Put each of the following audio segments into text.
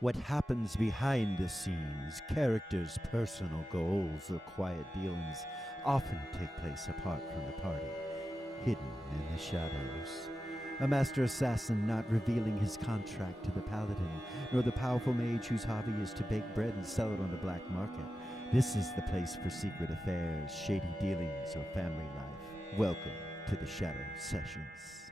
What happens behind the scenes, characters' personal goals or quiet dealings often take place apart from the party, hidden in the shadows. A master assassin not revealing his contract to the paladin, nor the powerful mage whose hobby is to bake bread and sell it on the black market. This is the place for secret affairs, shady dealings, or family life. Welcome to the Shadow Sessions.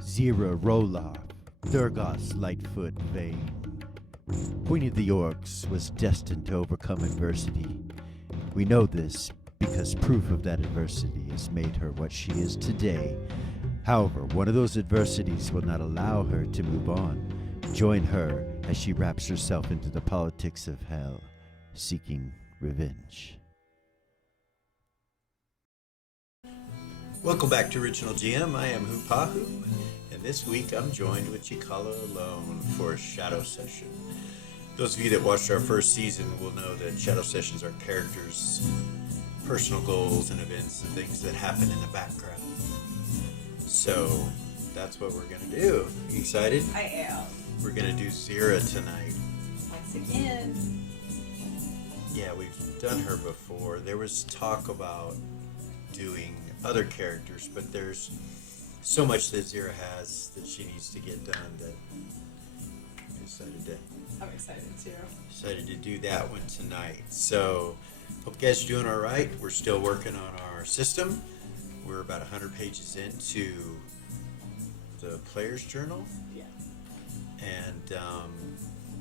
Zyra Roloff, Thurgoth's Lightfoot Vane. Queen of the Orcs was destined to overcome adversity. We know this because proof of that adversity has made her what she is today. However, one of those adversities will not allow her to move on. Join her as she wraps herself into the politics of hell, seeking revenge. Welcome back to Original GM. I am Hupahu, and this week I'm joined with Cikala alone for a Shadow Session. Those of you that watched our first season will know that Shadow Sessions are characters' personal goals and events and things that happen in the background. So that's what we're going to do. You excited? I am. We're going to do Zyra tonight. Once again. Yeah, we've done her before. There was talk about doing other characters, but there's so much that Zyra has that she needs to get done that I'm excited too. decided to do that one tonight. So hope you guys are doing all right. We're still working on our system. We're about 100 pages into the player's journal. Yeah. And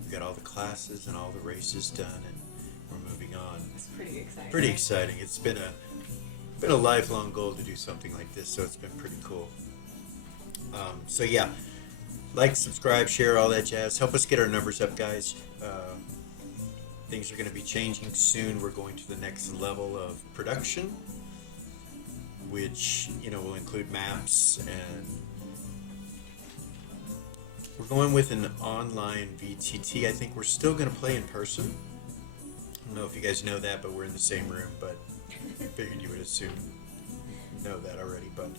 we got all the classes and all the races done, and we're moving on. It's pretty exciting. Pretty exciting. It's been a lifelong goal to do something like this, so it's been pretty cool. So yeah, like, subscribe, share, all that jazz. Help us get our numbers up, guys. Things are going to be changing soon. We're going to the next level of production, which will include maps, and we're going with an online VTT. I think we're still going to play in person. I don't know if you guys know that, but we're in the same room, but I figured you would assume know that already. But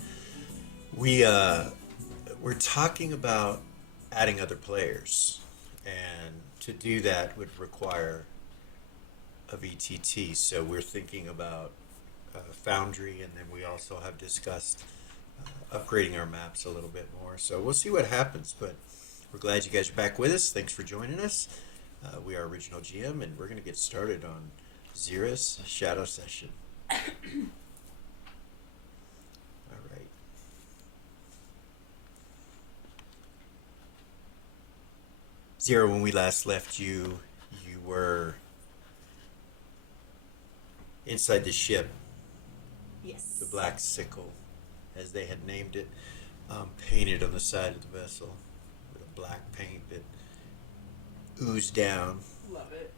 we're talking about adding other players, and to do that would require a VTT. So we're thinking about Foundry, and then we also have discussed upgrading our maps a little bit more. So we'll see what happens, but we're glad you guys are back with us. Thanks for joining us. We are Original GM, and we're going to get started on Zyra's Shadow Session. All right. Zyra, when we last left you, you were inside the ship, Yes. the Black Sickle, as they had named it, painted on the side of the vessel with a black paint that oozed down. Love it.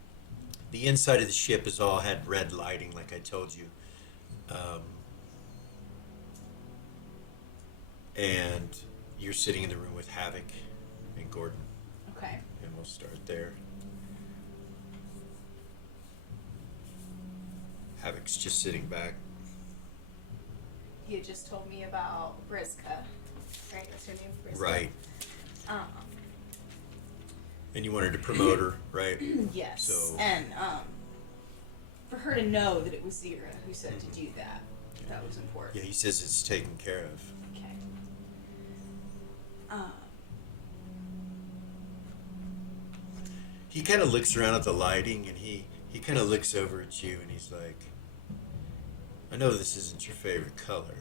The inside of the ship is all had red lighting, like I told you. And you're sitting in the room with Havoc and Gordon, Okay. and we'll start there. Havoc's just sitting back. You just told me about Briska. Right? That's her name? Briska. Right. Um, And you wanted to promote her, right? yes. So- And for her to know that it was Zyra who said to do that, that was important. Yeah, he says it's taken care of. Okay. He kind of looks around at the lighting, and he kind of looks over at you, and he's like, I know this isn't your favorite color.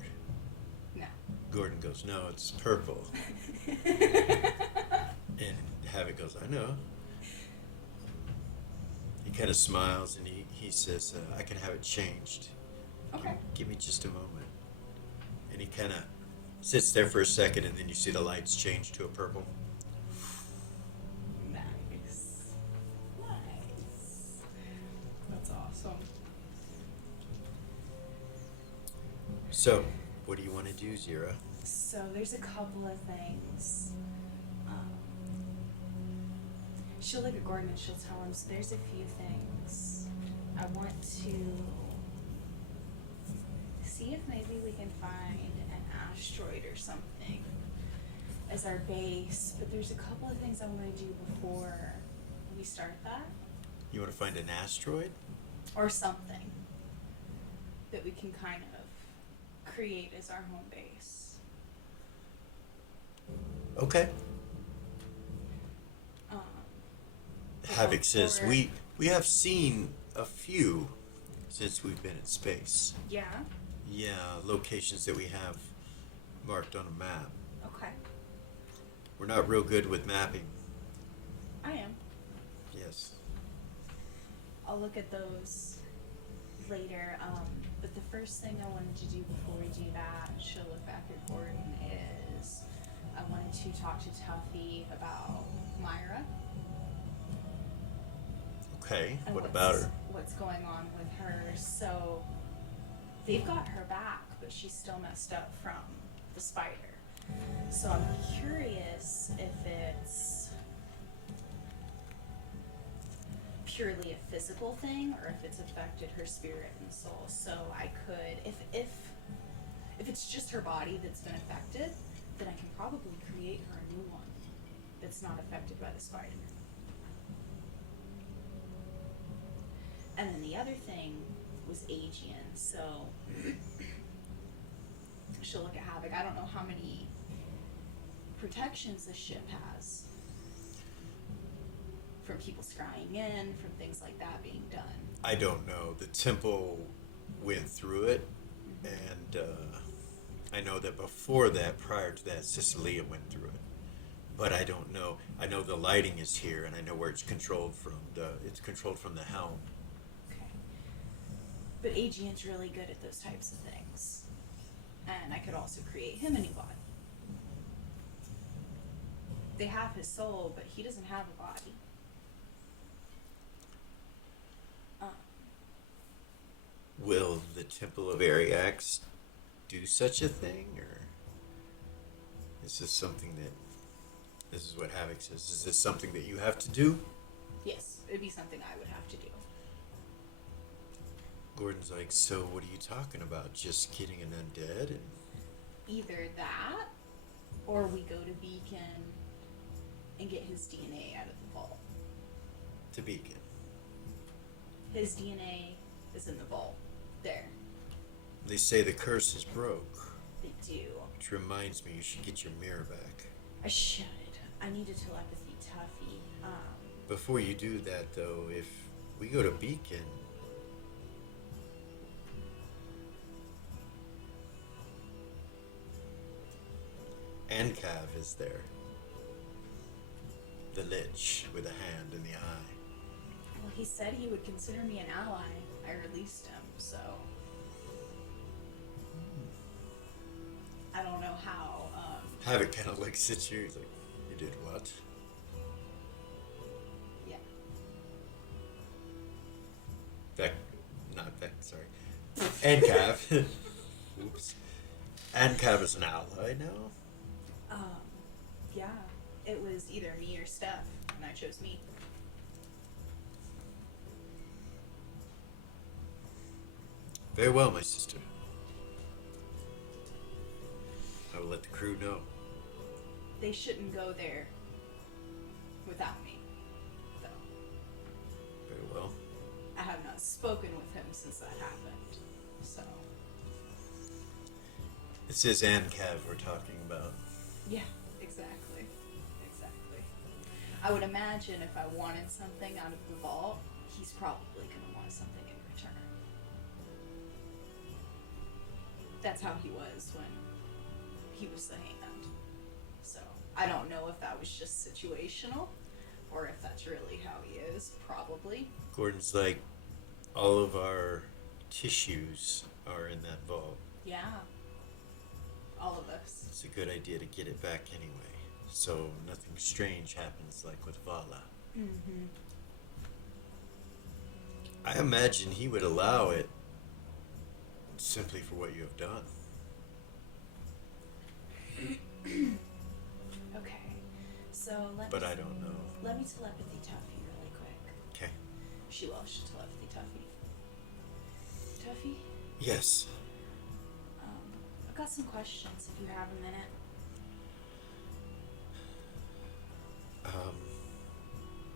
No. Gordon goes, no, it's purple. And Havoc goes, I know. He kind of smiles, and he says, I can have it changed. Okay. Give me just a moment. And he kind of sits there for a second, and then you see the lights change to a purple. So, what do you want to do, Zyra? So there's a couple of things. Um, she'll look at Gordon and she'll tell him, so there's a few things. I want to see if maybe we can find an asteroid or something as our base, but there's a couple of things I want to do before we start that. You want to find an asteroid? Or something that we can kind of create as our home base. Okay. Um, Havoc says, or- we have seen a few since we've been in space. Yeah. Yeah, locations that we have marked on a map. Okay. We're not real good with mapping. I am. Yes. I'll look at those later. But the first thing I wanted to do before we do that, she'll look back at Gordon, is I wanted to talk to Tuffy about Myra. Okay, And what about her? What's going on with her? So they've got her back, but she's still messed up from the spider. So I'm curious if it's purely a physical thing or if it's affected her spirit and soul. So I could, if it's just her body that's been affected, then I can probably create her a new one that's not affected by the spider. And then the other thing was Aegean, so she'll look at Havoc. I don't know how many protections this ship has from people scrying in, from things like that being done. I don't know. The temple went through it, and I know that before that, prior to that, Sicilia went through it. But I don't know. I know the lighting is here, and I know where it's controlled from. It's controlled from the helm. Okay. But Aegean's really good at those types of things. And I could also create him a new body. They have his soul, but he doesn't have a body. Will the Temple of Ariax do such a thing, or is this something that? This is what Havoc says. Is this something that you have to do? Yes, it'd be something I would have to do. Gordon's like, so what are you talking about? Just getting an undead? And Either that, or we go to Beacon and get his DNA out of the vault. to Beacon. His DNA is in the vault. There. They say the curse is broke. They do. Which reminds me, you should get your mirror back. I should. I need a telepathy Tuffy. Before you do that, though, if we go to Beacon, Ancav is there. The Lich with a hand in the eye. Well, he said he would consider me an ally. I released him, so I don't know how. Havoc kind of looks at you. He's like, you did what? Yeah. Sorry. Ancav. Oops. Ancav is an ally now? Yeah. It was either me or Steph, and I chose me. Very well, my sister. I will let the crew know. They shouldn't go there without me, though. Very well. I have not spoken with him since that happened, so. It says Ancav we're talking about. Yeah, exactly. I would imagine if I wanted something out of the vault, he's probably going to want something in return. That's how he was when he was the hand. So, I don't know if that was just situational, or if that's really how he is. Probably. Gordon's like, all of our tissues are in that vault. Yeah. All of us. It's a good idea to get it back anyway, so nothing strange happens like with Vala. Mm-hmm. I imagine he would allow it simply for what you have done. Okay. So but I don't know. let me telepathy Tuffy really quick. Okay. She will. She'll telepathy Tuffy. Tuffy, Yes. I've got some questions if you have a minute.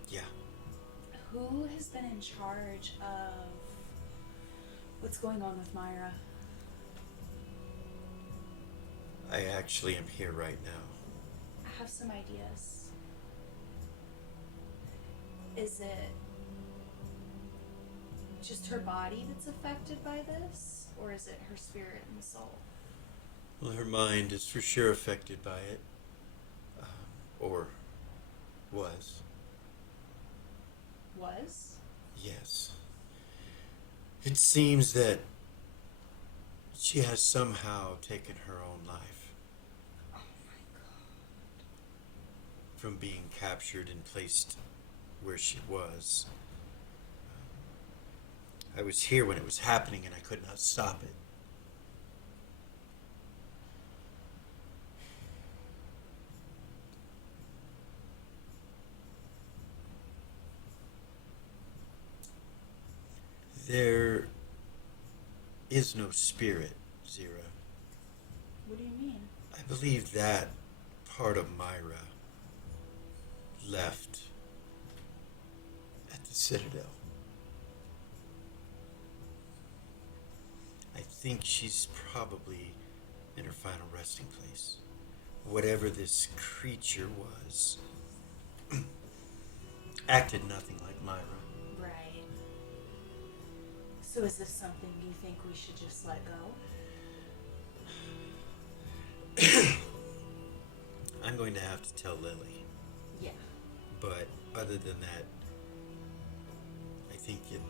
Yeah. Who has been in charge of what's going on with Myra? I actually am here right now. I have some ideas. Is it just her body that's affected by this? Or is it her spirit and soul? Well, her mind is for sure affected by it. Or was. Was? Yes. It seems that she has somehow taken her own life. Oh my god. From being captured and placed where she was. I was here when it was happening and I could not stop it. There is no spirit, Zyra. What do you mean? I believe that part of Myra left at the Citadel. I think she's probably in her final resting place. Whatever this creature was, acted nothing like Myra. Right. So is this something you think we should just let go? I'm going to have to tell Lily. Yeah. But other than that, I think it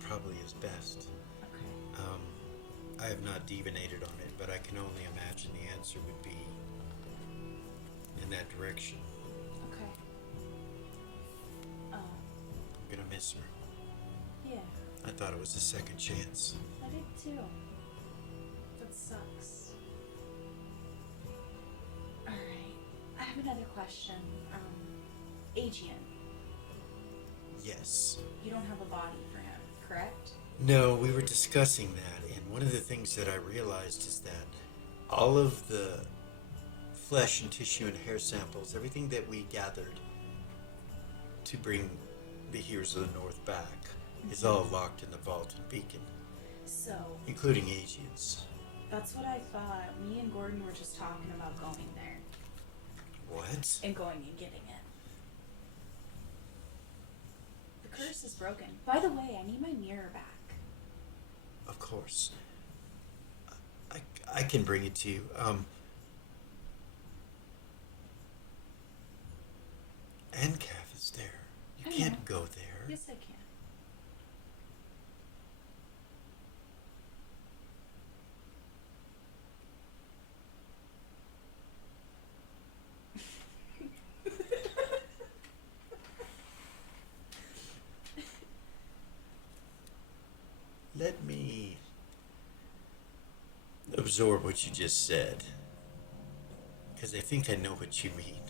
probably is best. Okay. I have not divinated on it, but I can only imagine the answer would be in that direction. Okay. I'm gonna miss her. Yeah. I thought it was a second chance. I did too. That sucks. Alright. I have another question. Aegean. Yes. You don't have a body for him, correct? No, we were discussing that, and one of the things that I realized is that all of the flesh and tissue and hair samples, everything that we gathered to bring the Heroes of the North back, is all locked in the vault in Beacon, So, including Asians. that's what I thought. Me and Gordon were just talking about going there. What? And going and getting it. The curse is broken. By the way, I need my mirror back. Of course. I can bring it to you. NCAF is there. You I can't know. go there. Yes, I can. Let me absorb what you just said, because I think I know what you mean.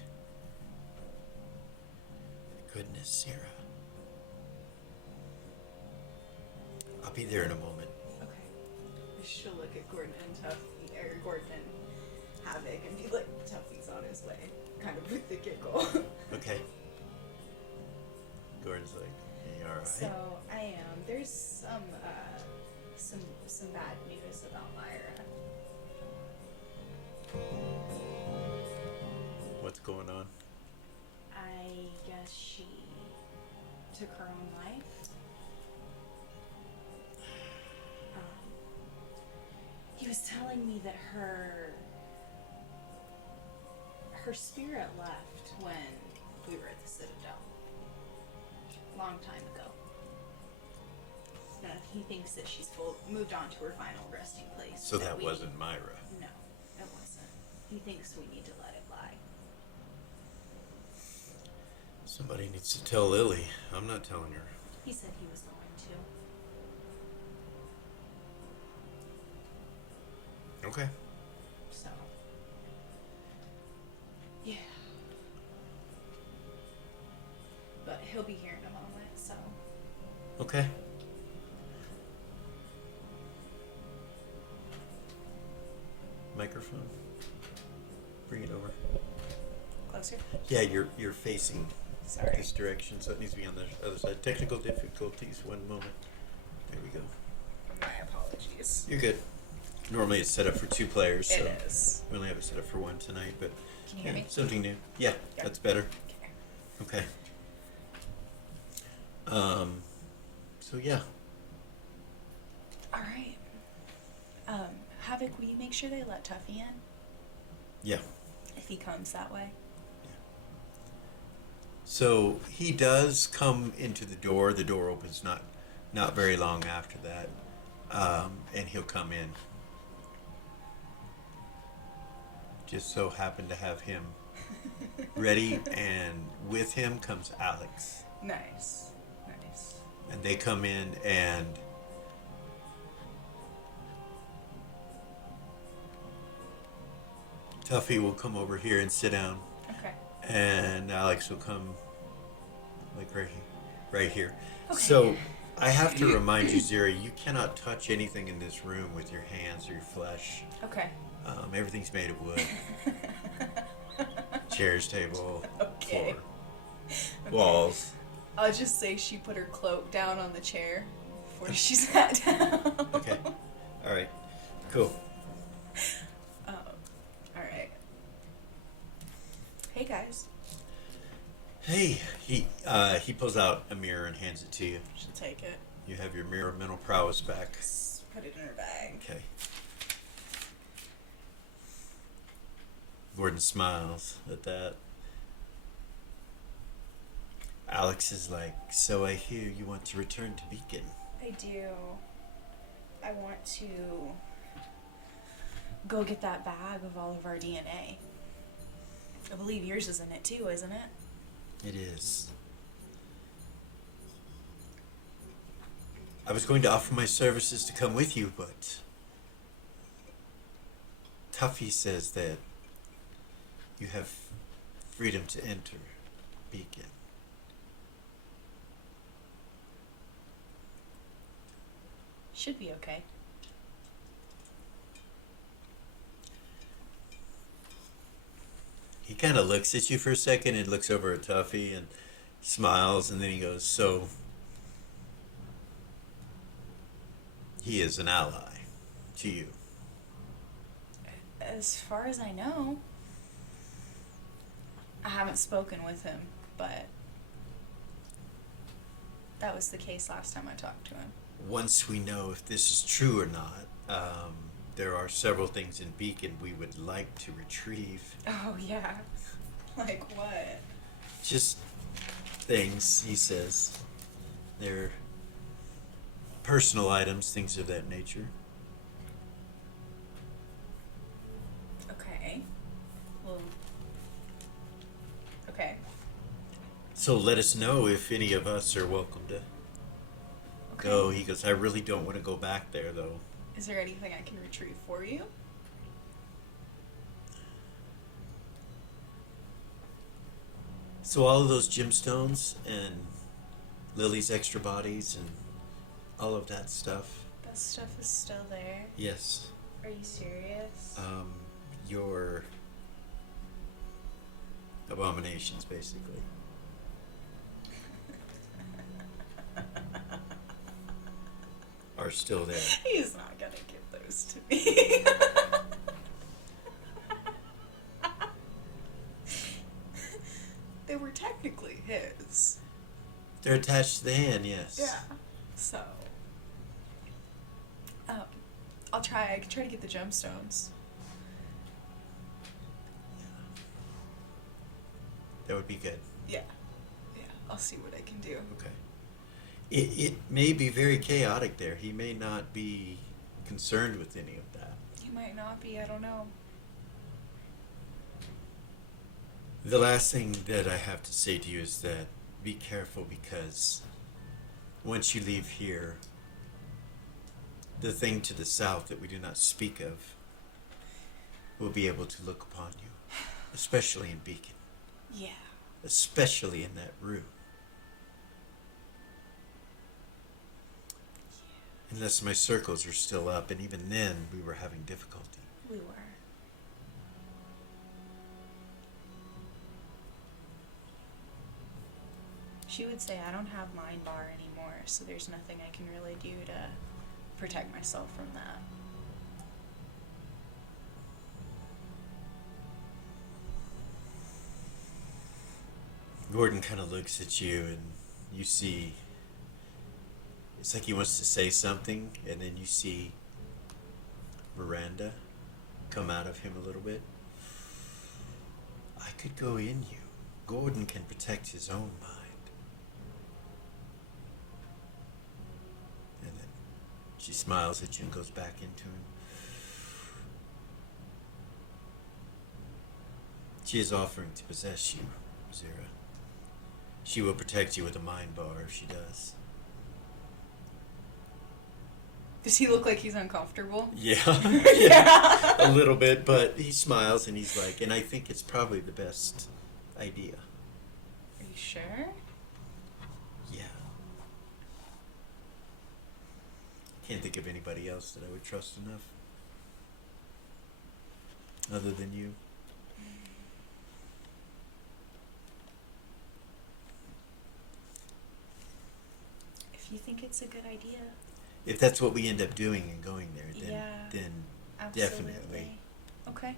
Goodness, Sarah. I'll be there in a moment. Okay. She'll look at Gordon and Tuffy, or Gordon and Havoc, and be like, Tuffy's on his way. Kind of with the giggle. Okay. Gordon's like, hey, alright. So, I am. There's some bad news about Myra. What's going on? I guess she took her own life. He was telling me that her spirit left when we were at the Citadel. A long time ago. He thinks that she's moved on to her final resting place. So that wasn't Myra. No, it wasn't. He thinks we need to let it lie. Somebody needs to tell Lily. I'm not telling her. He said he was going to. Okay. So, he'll be here in a moment, so. Okay. Microphone. Bring it over. Closer? Yeah, you're facing Sorry. this direction, so it needs to be on the other side. Technical difficulties. One moment. There we go. My apologies. You're good. Normally it's set up for 2 players, so It is. we only have it set up for 1 tonight. But Can you hear me? something new. Yeah, Yeah. that's better. Okay. Okay. So yeah. Alright. Havoc, will you make sure they let Tuffy in? Yeah. If he comes that way? So he does come into the door. The door opens not very long after that, and he'll come in. Just so happened to have him ready, and with him comes Alex. Nice. Nice. And they come in, and Tuffy will come over here and sit down, Okay. and Alex will come like right here. Okay. So I have to remind you, Zyra, you cannot touch anything in this room with your hands or your flesh. Okay. Everything's made of wood. Chairs, table, Okay. floor, walls. I'll just say she put her cloak down on the chair before she sat down. Okay. All right. Cool. Alright. Hey guys. Hey, he pulls out a mirror and hands it to you. She'll take it. You have your mirror mental prowess back. Put it in her bag. Okay. Gordon smiles at that. Alex is like, so I hear you want to return to Beacon. I do. I want to go get that bag of all of our DNA. I believe yours is in it too, isn't it? It is. I was going to offer my services to come with you, but Tuffy says that you have freedom to enter Beacon. Should be okay. He kind of looks at you for a second and looks over at Tuffy and smiles, and then he goes, so he is an ally to you. As far as I know, I haven't spoken with him, but that was the case last time I talked to him. Once we know if this is true or not, there are several things in Beacon we would like to retrieve. Oh, yeah. Like what? Just things, he says. They're personal items, things of that nature. Okay. Well, okay. So let us know if any of us are welcome to go. He goes, I really don't want to go back there, though. Is there anything I can retrieve for you? So all of those gemstones and Lily's extra bodies and all of that stuff. That stuff is still there. Yes. Are you serious? Your abominations, basically. Are still there. He's not gonna give those to me. They were technically his. They're attached to the hand, yes. Yeah. So, I'll try. I can try to get the gemstones. That would be good. Yeah. Yeah. I'll see what I can do. Okay. It may be very chaotic there. He may not be concerned with any of that. You might not be. I don't know. The last thing that I have to say to you is that be careful, because once you leave here, the thing to the south that we do not speak of will be able to look upon you, especially in Beacon. Yeah. Especially in that room. Unless my circles are still up, and even then we were having difficulty. We were. She would say, I don't have mind bar anymore, so there's nothing I can really do to protect myself from that. Gordon kind of looks at you, and you see, it's like he wants to say something, and then you see Miranda come out of him a little bit. I could go in you. Gordon can protect his own mind. And then she smiles at you and goes back into him. She is offering to possess you, Zyra. She will protect you with a mind bar if she does. Does he look like he's uncomfortable? Yeah. Yeah. A little bit, but he smiles and he's like, and I think it's probably the best idea. Are you sure? Yeah. Can't think of anybody else that I would trust enough. Other than you. If you think it's a good idea. If that's what we end up doing and going there, then Yeah, then absolutely. definitely. Okay.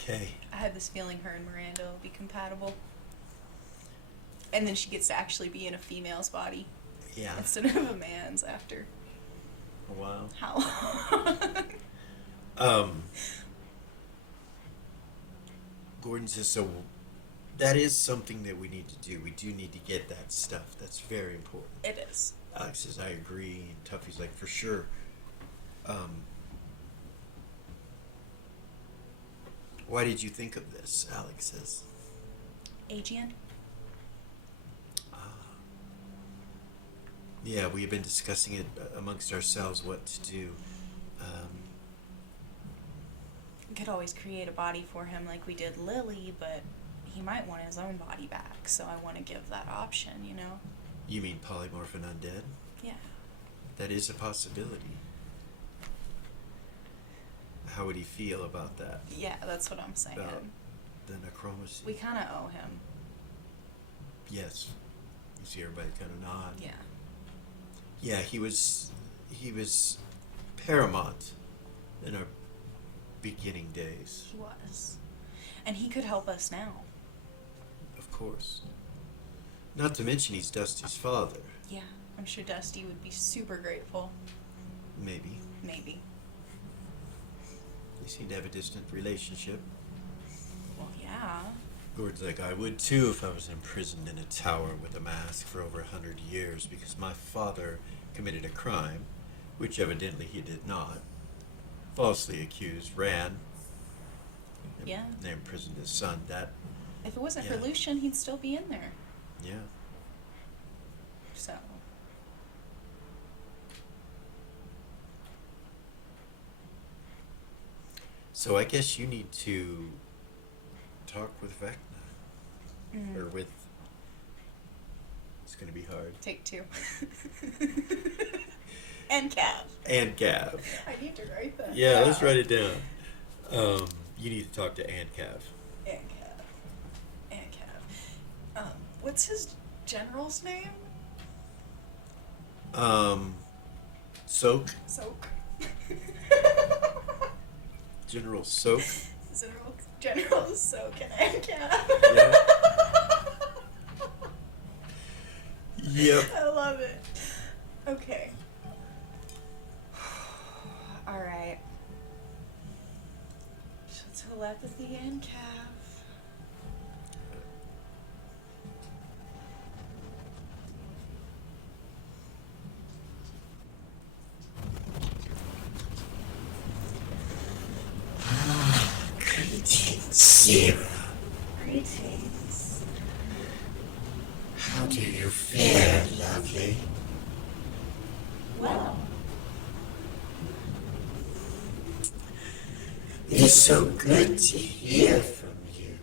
Okay. I had this feeling her and Miranda will be compatible. And then she gets to actually be in a female's body Yeah. instead of a man's after A while. how long? Gordon says, so that is something that we need to do. We do need to get that stuff. That's very important. It is. Alex says, I agree. And Tuffy's like, for sure. Why did you think of this? Alex says. Aegean? Yeah, we have been discussing it amongst ourselves what to do. We could always create a body for him like we did Lily, but he might want his own body back, so I want to give that option, you know? You mean polymorph and undead? Yeah. That is a possibility. How would he feel about that? Yeah, that's what I'm saying. About the necromancy? We kind of owe him. Yes. You see everybody kind of nod. Yeah. Yeah, he was paramount in our beginning days. He was. And he could help us now. Of course. Not to mention he's Dusty's father. Yeah, I'm sure Dusty would be super grateful. Maybe. Maybe. They seem to have a distant relationship. Well, yeah. Gordon's like, I would too if I was imprisoned in a tower with a mask for over 100 years because my father committed a crime, which evidently he did not. Falsely accused, ran. Yeah. They imprisoned his son. That, If it wasn't Yeah. for Lucian, he'd still be in there. yeah. So. So I guess you need to talk with Vecna. Or with... It's going to be hard. Take two. And Cav. And Cav. I need to write that. Yeah, down. let's write it down. You need to talk to Aunt Cav. And Cav. And Cav. What's his general's name? Soak. Soak. General Soak. General Soak and Cav. Yeah. Yep. I love it. Okay. Alright. So telepathy and Cav. Greetings, Zyra. Greetings. How do you fare, lovely? Well, It is so good to hear from you.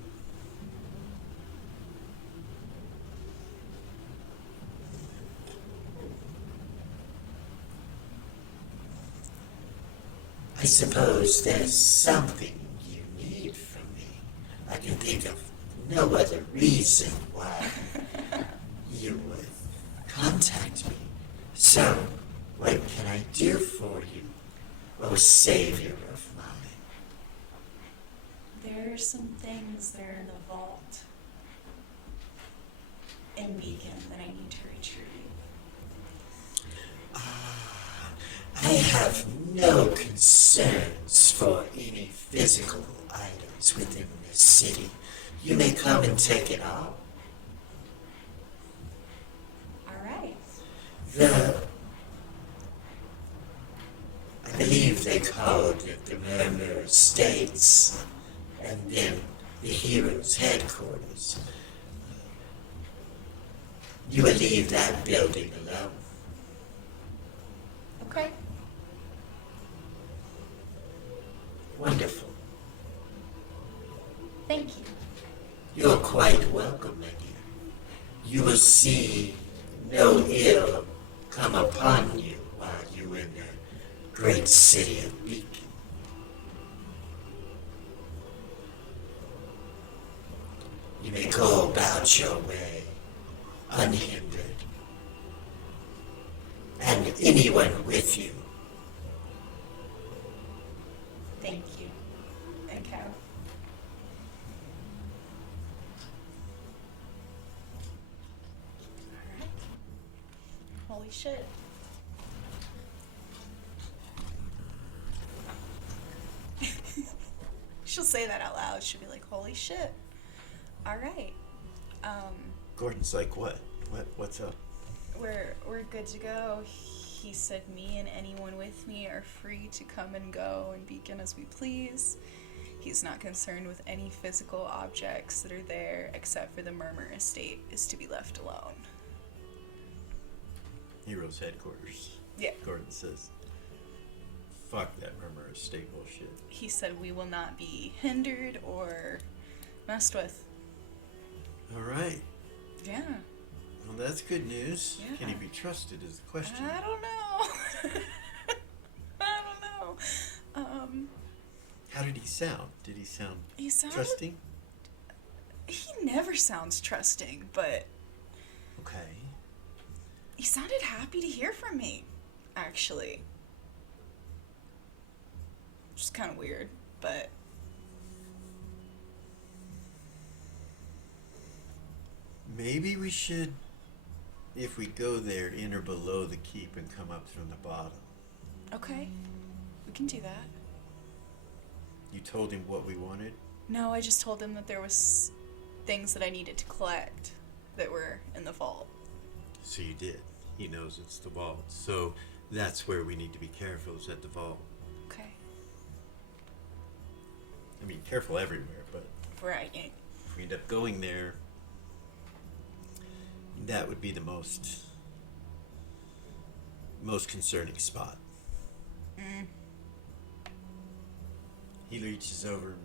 I suppose there's something you need from me. I can think of no other reason why you would contact me. So, what can I do for you, O savior of mine? There are some things that are in the vault in Beacon that I need to retrieve. I have no concerns for any physical items within this city. You may come and take it all. Alright. I believe they called it the Murmur Estates, and then the hero's headquarters. You will leave that building alone. Okay. Wonderful. Thank you. You're quite welcome, my dear. You will see no ill come upon you while you're in the great city of Beacon. You may go about your way unhindered, and anyone with you. Thank you. And Cal. Alright. Holy shit. She'll say that out loud. She'll be like, holy shit. Alright. Gordon's like, what? What's up? We're good to go. He said me and anyone with me are free to come and go and beacon as we please. He's not concerned with any physical objects that are there except for the Murmur Estate is to be left alone. Heroes headquarters. Yeah. Gordon says, fuck that Murmur Estate bullshit. He said we will not be hindered or messed with. Alright. Yeah. Well, that's good news. Yeah. Can he be trusted is the question. I don't know. I don't know. How did he sound? Did he sound He sounded, trusting? He never sounds trusting, but Okay. he sounded happy to hear from me, actually. Which is kind of weird, but Maybe we should, if we go there, enter below the keep and come up from the bottom. okay, we can do that. You told him what we wanted? No, I just told him that there was things that I needed to collect that were in the vault. So you did. He knows it's the vault. So that's where we need to be careful, is at the vault. Okay. I mean, careful everywhere, but Right. if we end up going there, that would be the most concerning spot. He reaches over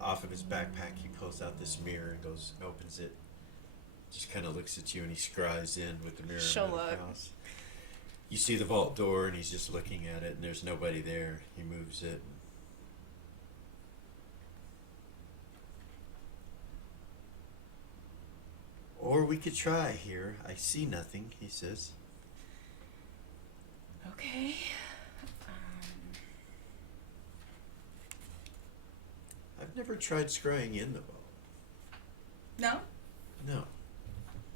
off of his backpack. He pulls out this mirror and goes and opens it. Just kind of looks at you and he scries in with the mirror. She'll in the look. house. You see the vault door and he's just looking at it and there's nobody there. He moves it. Or we could try here. I see nothing, he says. Okay. I've never tried scrying in the vault. No? No.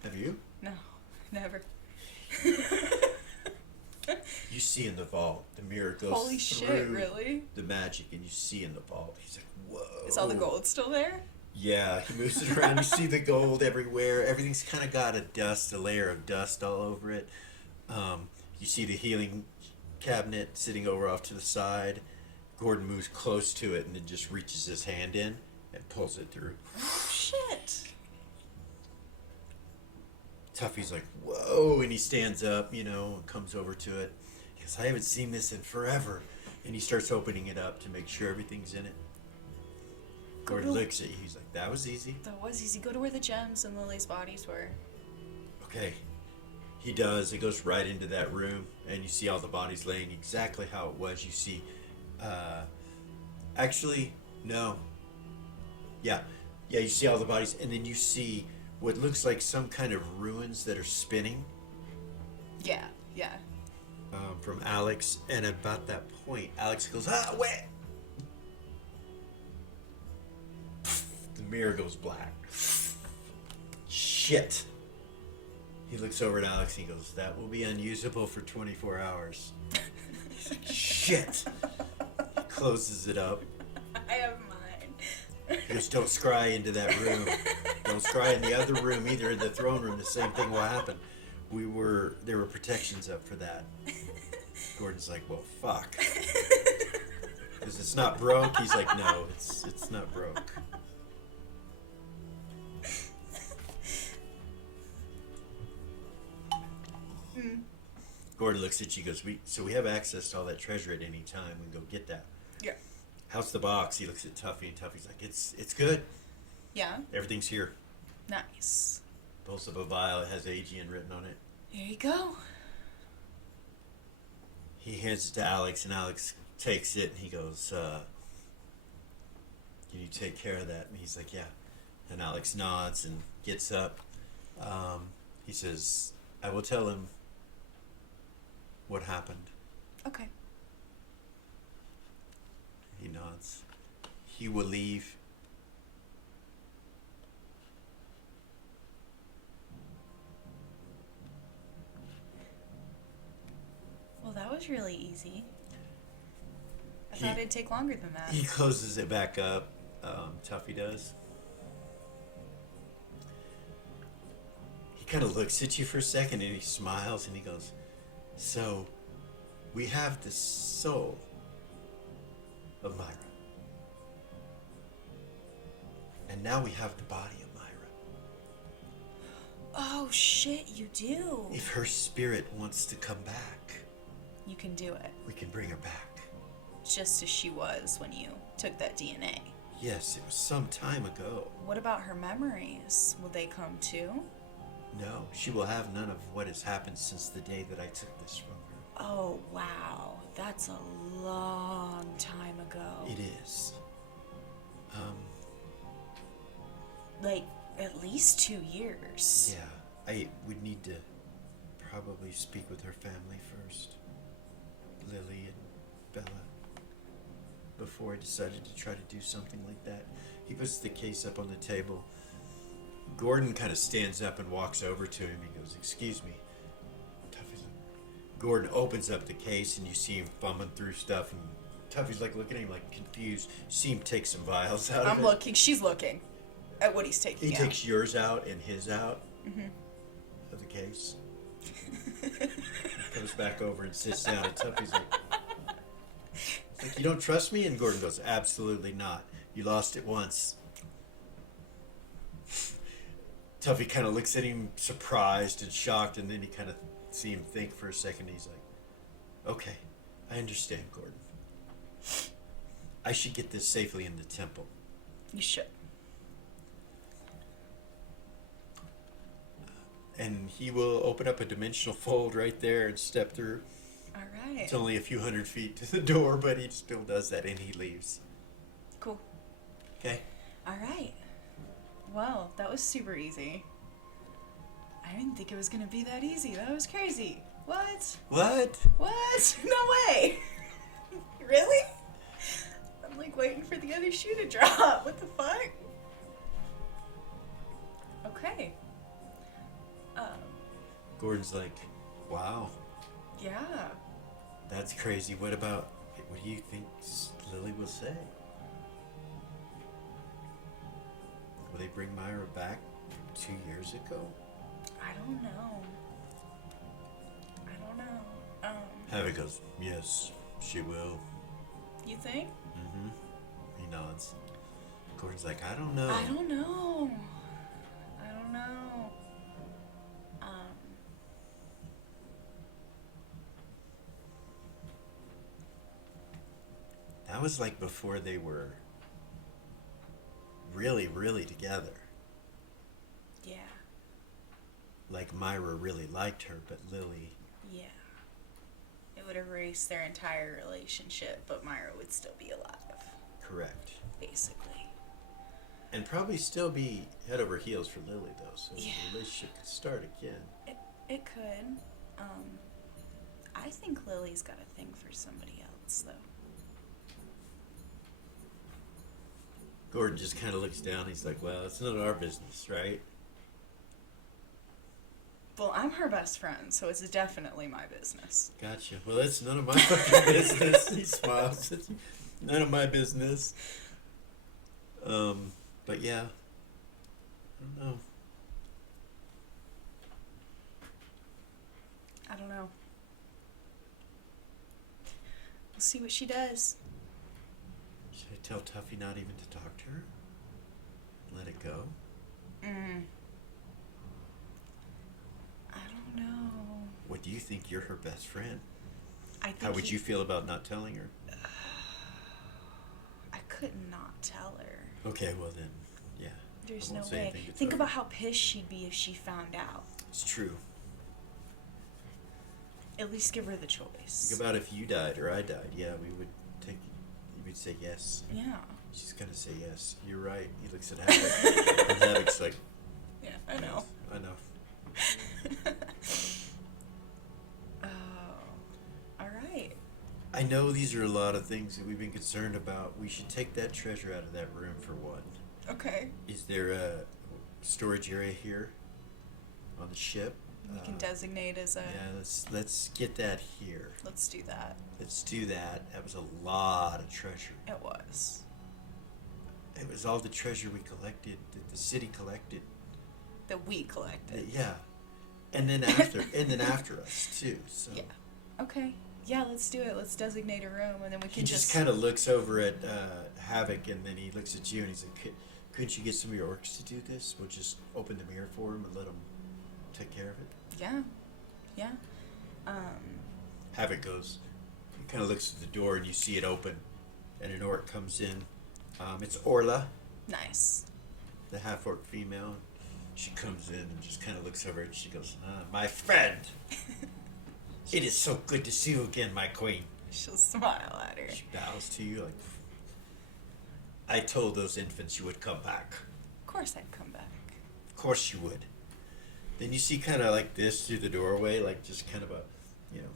Have you? No, never. You see in the vault, the mirror goes Holy through shit, really? the magic, and you see in the vault. He's like, whoa. Is all the gold still there? Yeah, he moves it around. You see the gold everywhere. Everything's kind of got a layer of dust all over it. You see the healing cabinet sitting over off to the side. Gordon moves close to it and then just reaches his hand in and pulls it through. Oh, shit. Tuffy's like, whoa, and he stands up, and comes over to it. He goes, I haven't seen this in forever. And he starts opening it up to make sure everything's in it. Gordon looks at you. He's like, that was easy. That was easy. Go to where the gems and Lily's bodies were. Okay. He does. It goes right into that room, and you see all the bodies laying exactly how it was. You see Actually, no. Yeah. Yeah, you see all the bodies, and then you see what looks like some kind of ruins that are spinning Yeah. from Alex. And about that point, Alex goes, ah, wait! The mirror goes black. Shit. He looks over at Alex and he goes, that will be unusable for 24 hours. He's like, shit. He closes it up. I have mine. He goes, don't scry into that room. Don't scry in the other room either, in the throne room. The same thing will happen. There were protections up for that. Gordon's like, well, fuck. Because it's not broke. He's like, no, it's not broke. Gordon looks at you, goes, we have access to all that treasure at any time. We can go get that. Yeah. How's the box? He looks at Tuffy, and Tuffy's like, it's good. Yeah. Everything's here. Nice. Pulls up a vial. It has Aegean written on it. Here you go. He hands it to Alex, and Alex takes it, and he goes, can you take care of that? And he's like, yeah. And Alex nods and gets up. He says, I will tell him what happened. Okay. He nods. He will leave. Well, that was really easy. I thought it'd take longer than that. He closes it back up. Tuffy does. He kind of looks at you for a second and he smiles and he goes, so we have the soul of Myra. And now we have the body of Myra. Oh, shit, you do. If her spirit wants to come back, You can do it. we can bring her back. Just as she was when you took that DNA. Yes, it was some time ago. What about her memories? Will they come too? No, she will have none of what has happened since the day that I took this from her. Oh, wow. That's a long time ago. It is. Like, at least 2 years. Yeah, I would need to probably speak with her family first. Lily and Bella. Before I decided to try to do something like that. He puts the case up on the table. Gordon kind of stands up and walks over to him. He goes, excuse me. Tuffy's like, Gordon opens up the case and you see him fumbling through stuff and Tuffy's like looking at him like confused. You see him take some vials out of it. I'm looking. She's looking at what he's taking He out. takes yours out and his out of the case. He comes back over and sits down and Tuffy's like, you don't trust me? And Gordon goes, absolutely not. You lost it once. Tuffy kind of looks at him surprised and shocked, and then he kind of see him think for a second. He's like, okay, I understand, Gordon. I should get this safely in the temple. You should. And he will open up a dimensional fold right there and step through. All right. It's only a few hundred feet to the door, but he still does that, and he leaves. Cool. Okay? All right. Well, that was super easy. I didn't think it was going to be that easy. That was crazy. What? What? What? No way. Really? I'm like waiting for the other shoe to drop. What the fuck? Okay. Gordon's like, wow, Yeah. that's crazy. What do you think Lily will say? Will they bring Myra back 2 years ago? I don't know. Havoc goes, yes, she will. You think? Mm-hmm. He nods. Gordon's like, I don't know. I don't know. That was like before they were really, really together. Yeah. Like Myra really liked her, but Lily, Yeah. It would erase their entire relationship, but Myra would still be alive, Correct. basically. And probably still be head over heels for Lily, though, so Yeah. the relationship could start again. It could. I think Lily's got a thing for somebody else, though. Gordon just kind of looks down. He's like, well, it's none of our business, right? Well, I'm her best friend, so it's definitely my business. Gotcha. Well, it's none of my fucking business. He smiles. It's none of my business. But yeah. I don't know. I don't know. We'll see what she does. Should I tell Tuffy not even to talk to her? Let it go? I don't know. What do you think? You're her best friend. I think How would you feel about not telling her? I could not tell her. Okay, well then, yeah. There's I no won't say way. anything to Think Tuffy. about how pissed she'd be if she found out. It's true. At least give her the choice. Think about if you died or I died. Yeah, we would take. You would say yes. Yeah. She's gonna say yes. You're right. He looks at Havoc. And Havoc's like, Yeah, I know. I know. Oh. Alright. I know these are a lot of things that we've been concerned about. We should take that treasure out of that room for one. Okay. Is there a storage area here on the ship? We can designate as a... Yeah, let's get that here. Let's do that. Let's do that. That was a lot of treasure. It was. It was all the treasure we collected, that the city collected. That we collected. Yeah. And then after us too. So Yeah. Okay. Yeah, let's do it. Let's designate a room, and then we he can just kind of looks over at Havoc, and then he looks at you, and he's like, "Couldn't you get some of your orcs to do this? We'll just open the mirror for him and let him take care of it." Yeah. Yeah. Havoc goes. He kind of looks at the door, and you see it open, and an orc comes in. It's Orla, Nice. the half-orc female. She comes in and just kind of looks over, and she goes, "My friend, it is so good to see you again, my queen." She'll smile at her. She bows to you like, "I told those infants you would come back. Of course I'd come back. Of course you would." Then you see kind of like this through the doorway, like just kind of a, you know,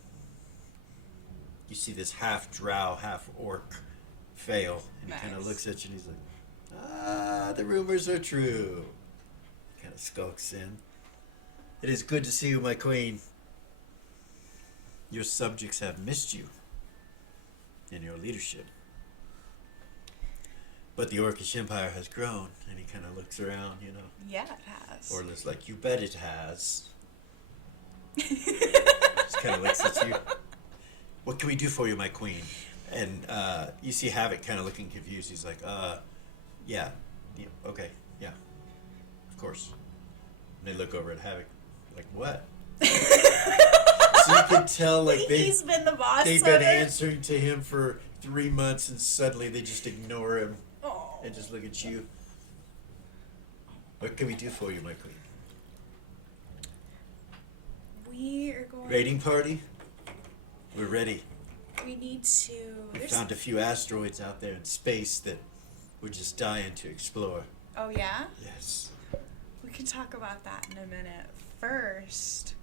you see this half drow, half orc fail, and he kind of Nice. looks at you and he's like, the rumors are true. Kind of skulks in. "It is good to see you, my queen. Your subjects have missed you in your leadership. But the Orcish Empire has grown," and he kind of looks around, you know. Yeah, it has. Orla's like, "You bet it has." Just kind of looks at you. "What can we do for you, my queen?" And you see Havoc kind of looking confused. He's like, yeah, okay, yeah, of course." And they look over at Havoc, like, "What?" So you can tell, like, He's been the boss they've of been it. answering to him for 3 months, and suddenly they just ignore him Oh. and just look at you. "What can we do for you, my queen?" We are going... Raiding party? We're ready. We need to... We There's... found a few asteroids out there in space that we're just dying to explore. Oh, yeah? Yes. We can talk about that in a minute. First,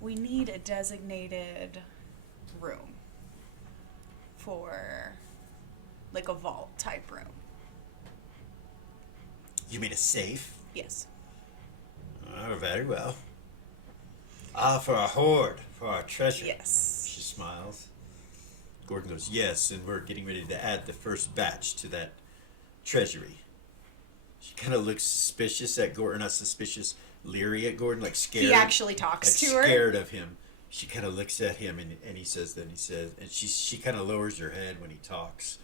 we need a designated room for, like, a vault type room. You mean a safe? Yes. Oh, very well. For our hoard, for our treasure. Yes. She smiles. Gordon goes, "Yes, and we're getting ready to add the first batch to that treasury." She kind of looks suspicious at Gordon, not suspicious, leery at Gordon, like scared. He actually talks like to her. scared of him. She kind of looks at him, and he says, and she kind of lowers her head when he talks.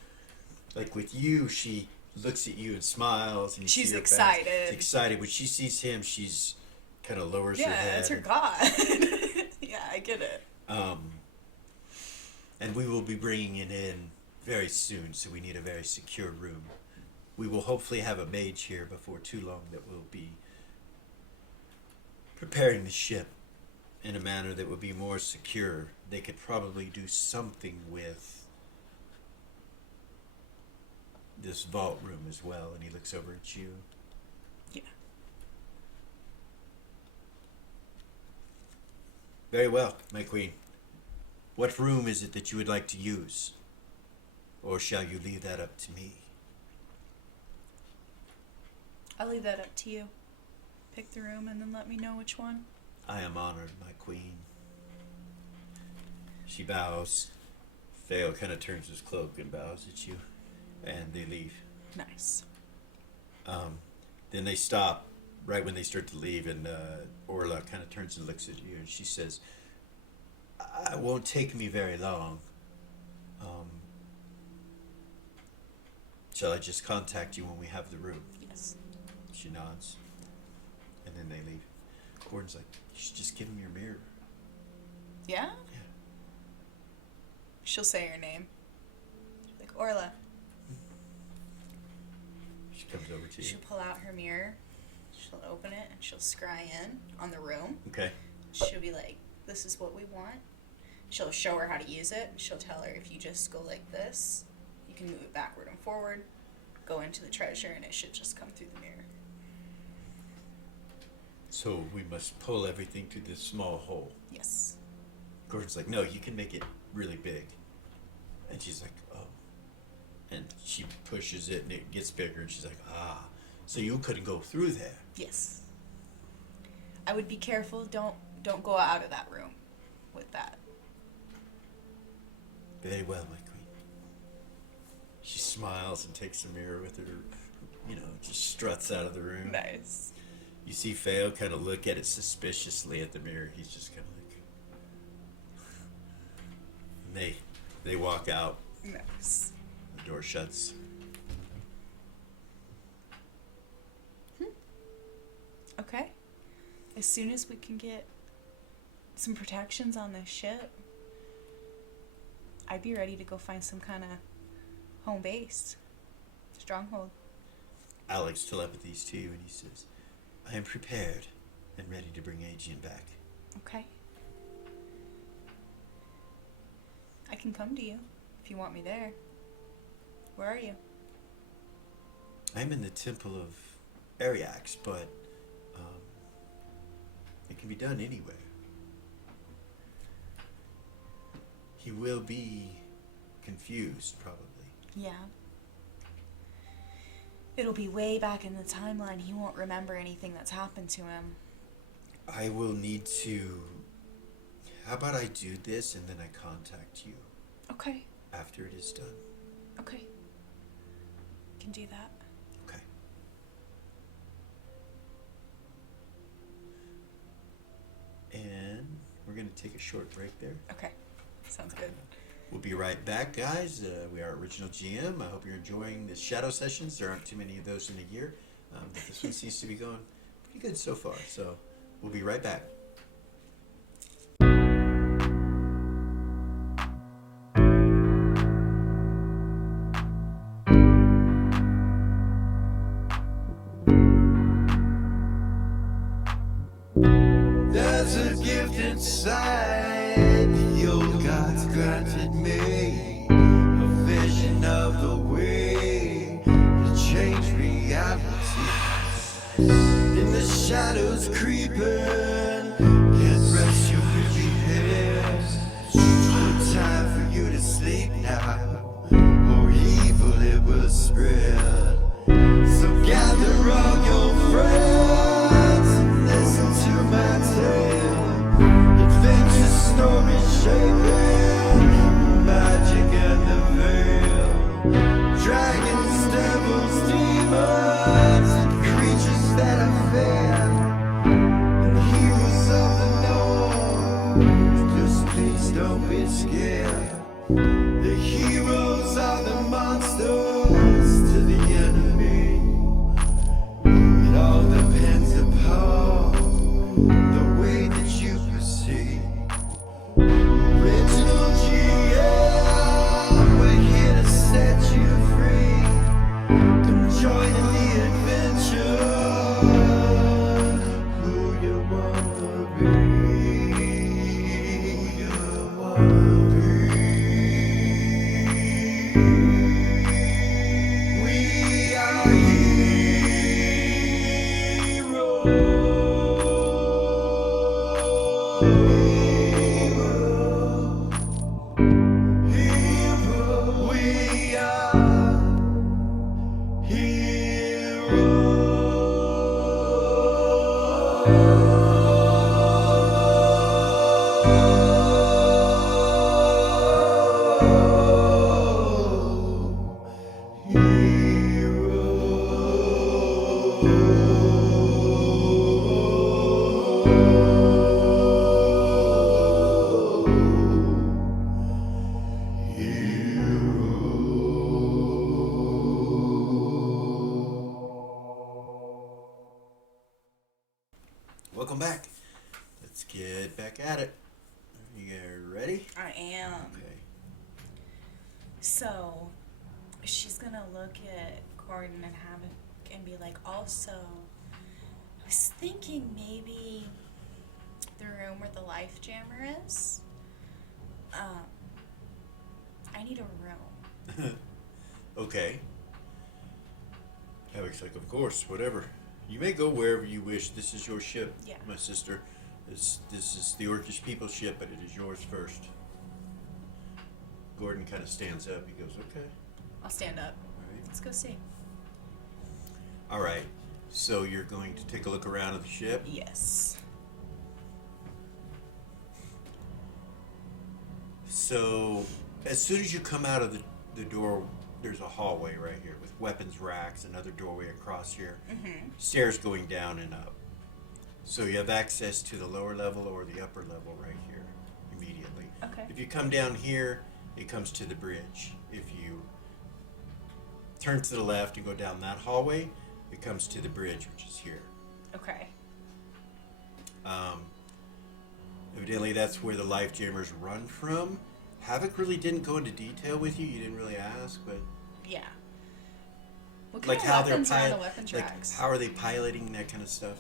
Like with you, she looks at you and smiles, and you She's see her excited. She's excited. When she sees him, she's kind of lowers her Yeah, head. it's her god. Yeah, I get it. And we will be bringing it in very soon, so we need a very secure room. We will hopefully have a mage here before too long that will be preparing the ship in a manner that would be more secure, they could probably do something with this vault room as well. And he looks over at you. Yeah. Very well, my queen. What room is it that you would like to use? Or shall you leave that up to me? I'll leave that up to you. Pick the room and then let me know which one. I am honored, my queen. She bows. Theo kind of turns his cloak and bows at you. And they leave. Nice. Then they stop right when they start to leave, and Orla kind of turns and looks at you, and she says, "It won't take me very long. Shall I just contact you when we have the room?" Yes. She nods, and then they leave. Gordon's like, "You should just give him your mirror." Yeah? Yeah. She'll say her name. She's like, Orla. She comes over to you. She'll pull out her mirror. She'll open it and she'll scry in on the room. Okay. She'll be like, this is what we want. She'll show her how to use it. She'll tell her if you just go like this, you can move it backward and forward, go into the treasure, and it should just come through the mirror. So we must pull everything through this small hole. Yes. Gordon's like, "No, you can make it really big." And she's like, "Oh." And she pushes it and it gets bigger, and she's like, "Ah, so you couldn't go through there." Yes. I would be careful. Don't go out of that room with that. Very well, my queen. She smiles and takes the mirror with her, just struts out of the room. Nice. You see Feo kind of look at it suspiciously at the mirror. He's just kind of like... They walk out. Nice. The door shuts. Okay. As soon as we can get some protections on this ship, I'd be ready to go find some kind of home base, stronghold. Alex telepathies to you and he says, "I am prepared and ready to bring Aegean back." Okay. I can come to you if you want me there. Where are you? I'm in the Temple of Ariax, but it can be done anywhere. He will be confused, probably. Yeah. It'll be way back in the timeline. He won't remember anything that's happened to him. I will need to... How about I do this and then I contact you Okay. after it is done? Okay. Can do that. Okay. And we're going to take a short break there. Okay. Sounds good. We'll be right back, guys. We are Original GM. I hope you're enjoying the Shadow Sessions. There aren't too many of those in a year, but this one seems to be going pretty good so far. So we'll be right back. There's a gift inside the old gods granted me, a vision of the way to change reality. In the shadows creeping, can't rest your weary head. No time for you to sleep now, or evil it will spread. So gather all your friends and listen to my tale. Adventure story shaping, magic and the veil. Dragons, devils, demons, and creatures that I fear, and heroes of the north. Just please don't be scared. The heroes are the monsters to the enemy. It all depends upon the way that you perceive. Original GM, we're here to set you free. Come join in the adventure. Who you wanna be? back. Let's get back at it. You guys ready? I am. Okay. So, she's gonna look at Gordon and be like, also, I was thinking maybe the room where the life jammer is. I need a room. Okay. Avik's like, of course, whatever. You may go wherever you wish. This is your ship, Yeah. my sister. This is the Orcish people's ship, but it is yours first. Gordon kind of stands up. He goes, okay. I'll stand up. All right. Let's go see. All right. So you're going to take a look around at the ship? Yes. So as soon as you come out of the door, there's a hallway right here with weapons racks, another doorway across here, stairs going down and up. So you have access to the lower level or the upper level right here immediately. Okay. If you come down here, it comes to the bridge. If you turn to the left and go down that hallway, it comes to the bridge, which is here. Okay. Evidently, that's where the life jammers run from. Havoc really didn't go into detail with you. You didn't really ask, but Yeah. What like kind how of they're weapons are on the weapons like racks? how are they piloting that kind of stuff.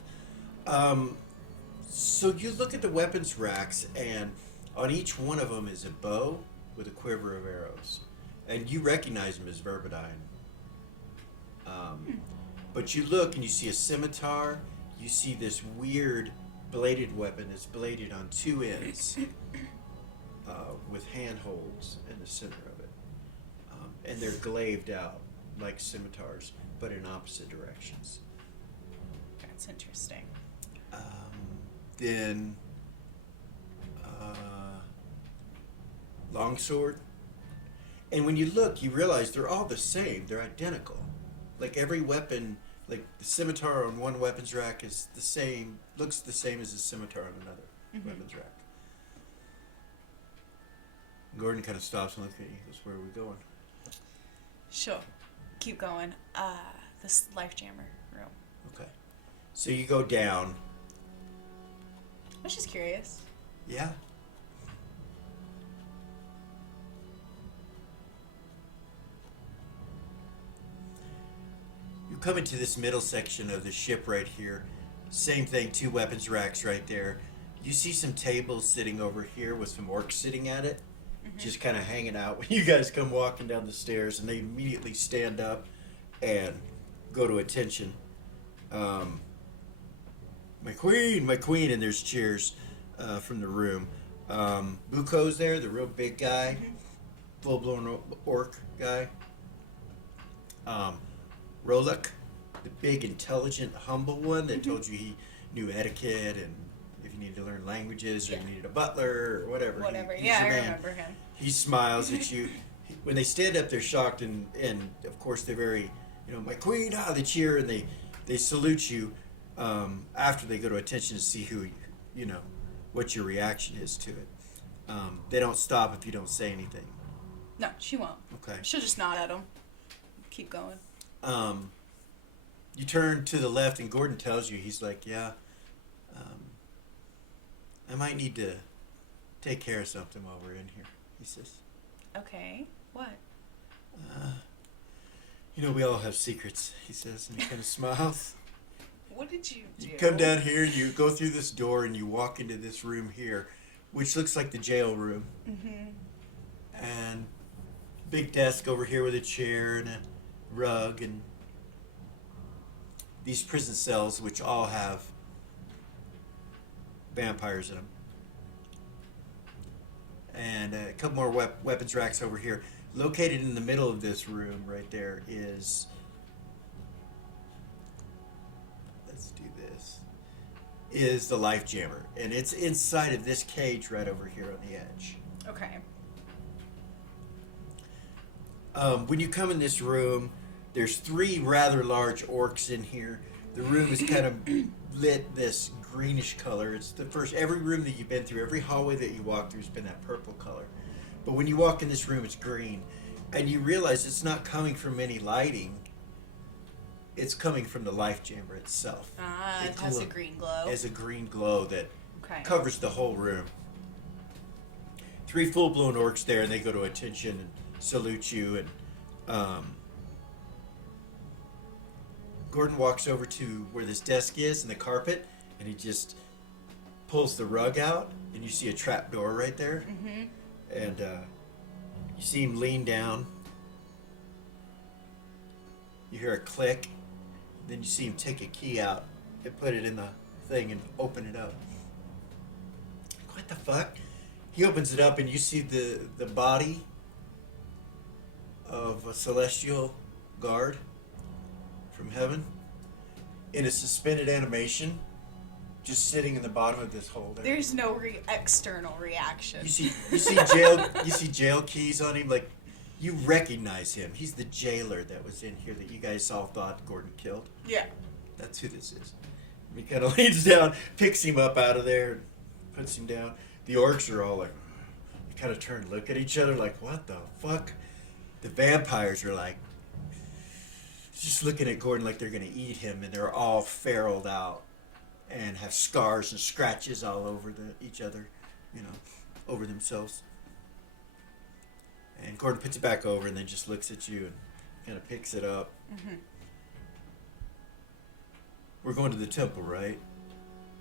So you look at the weapons racks, and on each one of them is a bow with a quiver of arrows, and you recognize them as Verbadyne. But you look and you see a scimitar. You see this weird bladed weapon that's bladed on two ends, with handholds in the center of it, and they're glaived out like scimitars, but in opposite directions. That's interesting. Then longsword, and when you look, you realize they're all the same. They're identical. Like every weapon, like the scimitar on one weapons rack is the same, looks the same as the scimitar on another weapons rack. Gordon kind of stops and looks at you. He goes, "Where are we going?" Sure. Keep going. This life jammer room. Okay. So you go down. I was just curious. Yeah. You come into this middle section of the ship right here. Same thing, two weapons racks right there. You see some tables sitting over here with some orcs sitting at it, just kind of hanging out when you guys come walking down the stairs, and they immediately stand up and go to attention. My queen, and there's cheers from the room. Buko's there, the real big guy, full-blown orc guy. Rolek, the big, intelligent, humble one that told you he knew etiquette and if you needed to learn languages or you needed a butler or whatever. Whatever. He's Yeah, your I man. remember him. He smiles at you. When they stand up, they're shocked, and of course they're very, my queen, they cheer, and they salute you after they go to attention to see who, what your reaction is to it. They don't stop if you don't say anything. No, she won't. Okay. She'll just nod at him. Keep going. You turn to the left, and Gordon tells you, he's like, yeah, I might need to take care of something while we're in here, he says. Okay. What? We all have secrets, he says, and he kind of smiles. What did you do? You come down here, you go through this door, and you walk into this room here, which looks like the jail room. And big desk over here with a chair and a rug, and these prison cells, which all have vampires in them. And a couple more weapons racks over here. Located in the middle of this room right there is, let's do this, is the life jammer. And it's inside of this cage right over here on the edge. Okay. When you come in this room, there's three rather large orcs in here. The room is kind of lit this greenish color. It's every room that you've been through, every hallway that you walk through has been that purple color. But when you walk in this room, it's green. And you realize it's not coming from any lighting. it's coming from the life jammer itself. Ah, it has a green glow. It has a green glow that Okay. covers the whole room. 3 full-blown orcs there, and they go to attention and salute you. And Gordon walks over to where this desk is and the carpet, and he just pulls the rug out, and you see a trap door right there. Mm-hmm. And you see him lean down. You hear a click. Then you see him take a key out and put it in the thing and open it up. What the fuck? He opens it up, and you see the body of a celestial guard from heaven in a suspended animation, just sitting in the bottom of this hole there. There's no external reaction. You see jail keys on him. Like, you recognize him. He's the jailer that was in here that you guys all thought Gordon killed. Yeah. That's who this is. He kind of leans down, picks him up out of there, and puts him down. The orcs are all like, they kind of turn and look at each other like, what the fuck? The vampires are like, just looking at Gordon like they're going to eat him, and they're all feraled out and have scars and scratches all over each other, over themselves. And Gordon puts it back over and then just looks at you and kind of picks it up. Mm-hmm. We're going to the temple, right?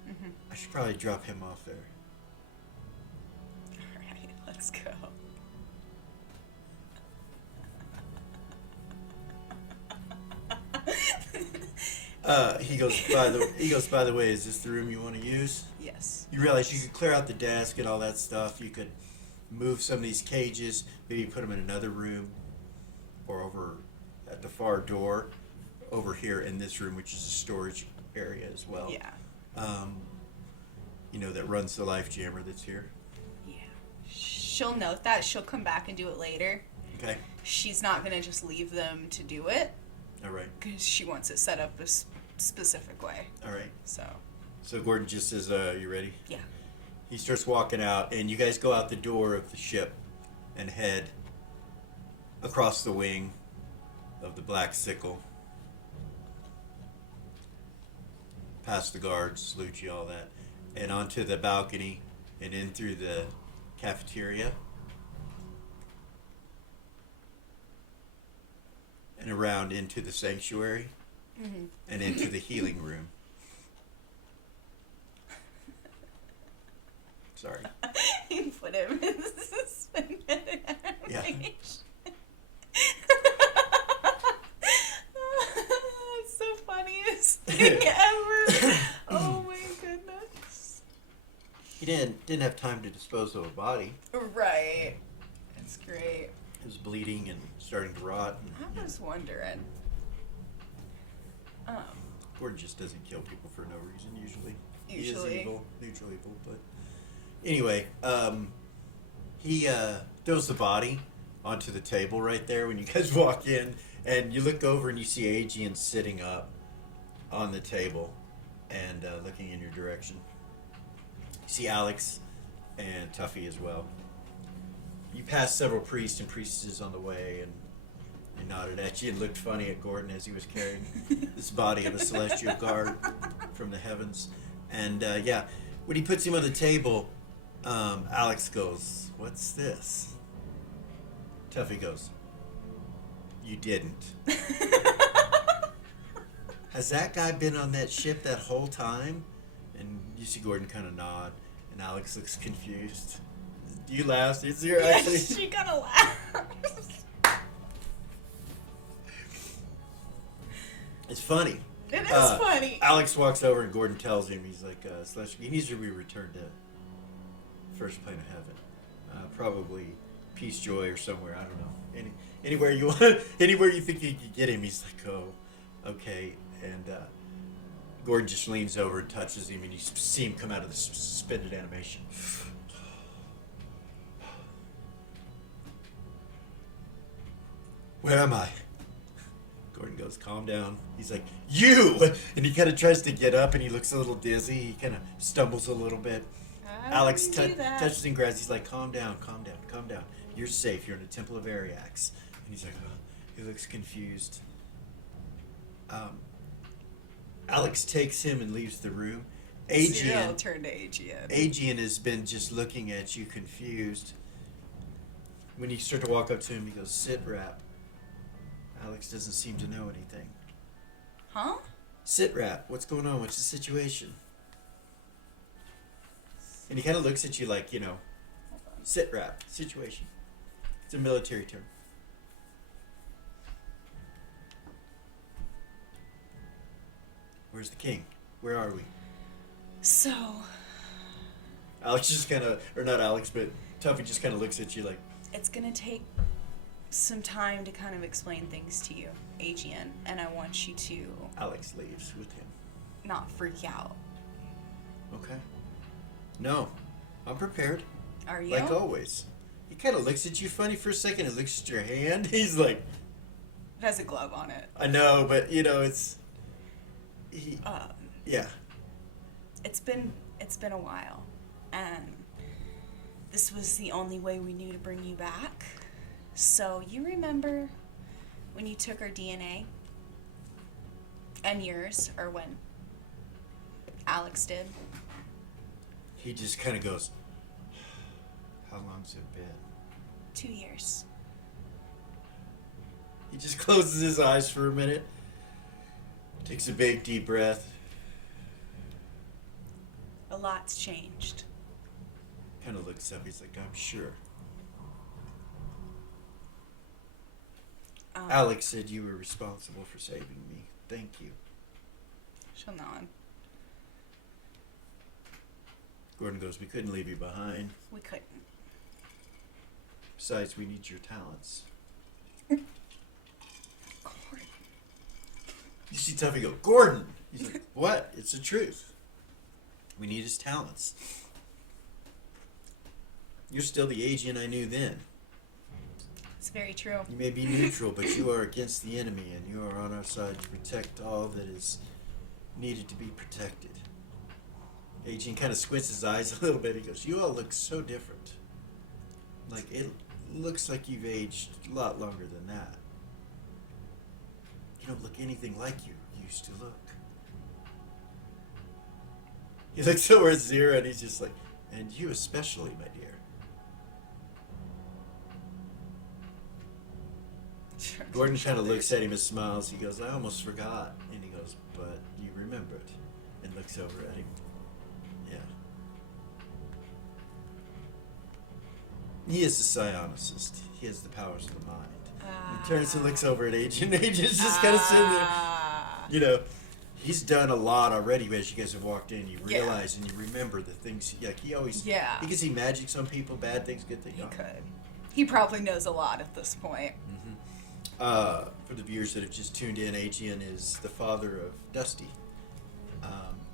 Mm-hmm. I should probably drop him off there. Alright, let's go. He goes, by the way, is this the room you want to use? Yes. You realize you could clear out the desk and all that stuff. You could move some of these cages, maybe put them in another room, or over at the far door, over here in this room, which is a storage area as well. Yeah. That runs the life jammer that's here. Yeah. She'll note that. She'll come back and do it later. Okay. She's not going to just leave them to do it. All right. Because she wants it set up a specific way. All right. So Gordon just says, you ready? yeah. He starts walking out, and you guys go out the door of the ship and head across the wing of the Black Sickle. Past the guards, salute you, all that. And onto the balcony and in through the cafeteria. And around into the sanctuary. Mm-hmm. And into the healing room. Sorry. You put him in suspended Yeah. animation. It's the funniest thing ever. Oh my goodness. He didn't have time to dispose of a body. Right. It's great. It was bleeding and starting to rot. And, I was wondering. Gordon just doesn't kill people for no reason usually. He Usually. is evil, neutral evil, but anyway, he throws the body onto the table right there when you guys walk in, and you look over and you see Aegean sitting up on the table and looking in your direction. You see Alex and Tuffy as well. You passed several priests and priestesses on the way, and they nodded at you and looked funny at Gordon as he was carrying this body of a celestial guard from the heavens. And when he puts him on the table, Alex goes, "What's this?" Tuffy goes, "You didn't." Has that guy been on that ship that whole time? And you see Gordon kind of nod, and Alex looks confused. Do you laugh? Is there actually? She kind of laughed. It's funny. It is funny. Alex walks over and Gordon tells him, he's like, he needs to be returned to first plane of heaven. Probably Peace Joy or somewhere, I don't know. Anywhere you want, anywhere you think you could get him. He's like, oh, okay. And Gordon just leans over and touches him, and you see him come out of the suspended animation. Where am I? Gordon goes, calm down. He's like, you! And he kind of tries to get up, and he looks a little dizzy. He kind of stumbles a little bit. Alex touches and grabs. He's like, calm down, calm down, calm down. You're safe. You're in the Temple of Ariax. And he's like, oh. He looks confused. Alex takes him and leaves the room. Zero Aegean, turned to Aegean. Aegean has been just looking at you confused. When you start to walk up to him, he goes, "Sit rap." Alex doesn't seem to know anything. Huh? Sit rap. What's going on? What's the situation? And he kind of looks at you like, sit rap situation. It's a military term. Where's the king? Where are we? So, Alex just kind of, or not Alex, but Tuffy just kind of looks at you like, it's gonna take some time to kind of explain things to you, Aegean, and I want you to Alex leaves with him. not freak out. Okay. No, I'm prepared. Are you? Like always. He kind of looks at you funny for a second and looks at your hand. He's like, It has a glove on it. I know, but it's. Yeah. It's been a while, and this was the only way we knew to bring you back. So you remember when you took our DNA and yours, or when Alex did? He just kind of goes, how long's it been? 2 years. He just closes his eyes for a minute, takes a big deep breath, A lot's changed. kind of looks up. He's like, I'm sure. Alex said you were responsible for saving me. Thank you. She'll nod. Gordon goes, we couldn't leave you behind. We couldn't. Besides, we need your talents. Gordon. You see Tuffy go, Gordon! He's like, what? It's the truth. We need his talents. You're still the Aegean I knew then. It's very true. You may be neutral, but you are against the enemy, and you are on our side to protect all that is needed to be protected. Aegean kind of squints his eyes a little bit. He goes, you all look so different. Like, it looks like you've aged a lot longer than that. You don't look anything like you used to look. He looks over at Zyra, and he's just like, and you especially, my dear. Gordon kind of looks at him and smiles. He goes, I almost forgot. And he goes, but you remembered. And looks over at him. Yeah. He is a psionicist. He has the powers of the mind. He turns and looks over at Agent. Agent's just kind of sitting there. You know, he's done a lot already as you guys have walked in. You realize and you remember the things. Like, he always... Yeah. He can see magic on people, bad things, good things. He could. He probably knows a lot at this point. For the viewers that have just tuned in, Aegean is the father of Dusty.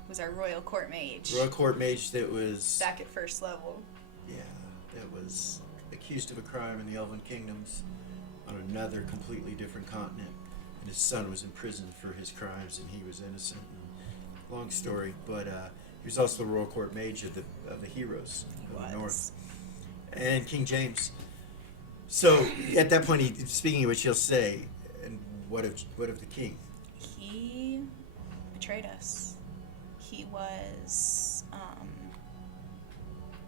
Was our royal court mage. Royal court mage that was... Back at first level. Yeah, that was accused of a crime in the Elven Kingdoms on another completely different continent. And his son was in prison for his crimes, and he was innocent. And long story, but he was also the royal court mage of the heroes of the North. And King James. So at that point, speaking of which, he'll say, "And what of the king?" He betrayed us. He was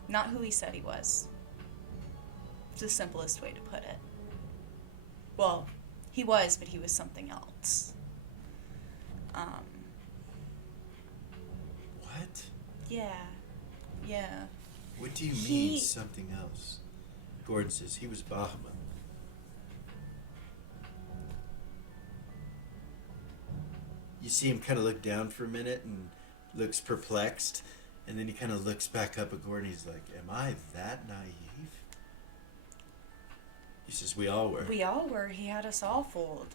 not who he said he was. It's the simplest way to put it. Well, he was, but he was something else. What? Yeah. What do you mean, something else? Gordon says he was Bahamut. You see him kind of look down for a minute and looks perplexed, and then he kind of looks back up at Gordon. He's like, am I that naive? He says, we all were. We all were. He had us all fooled.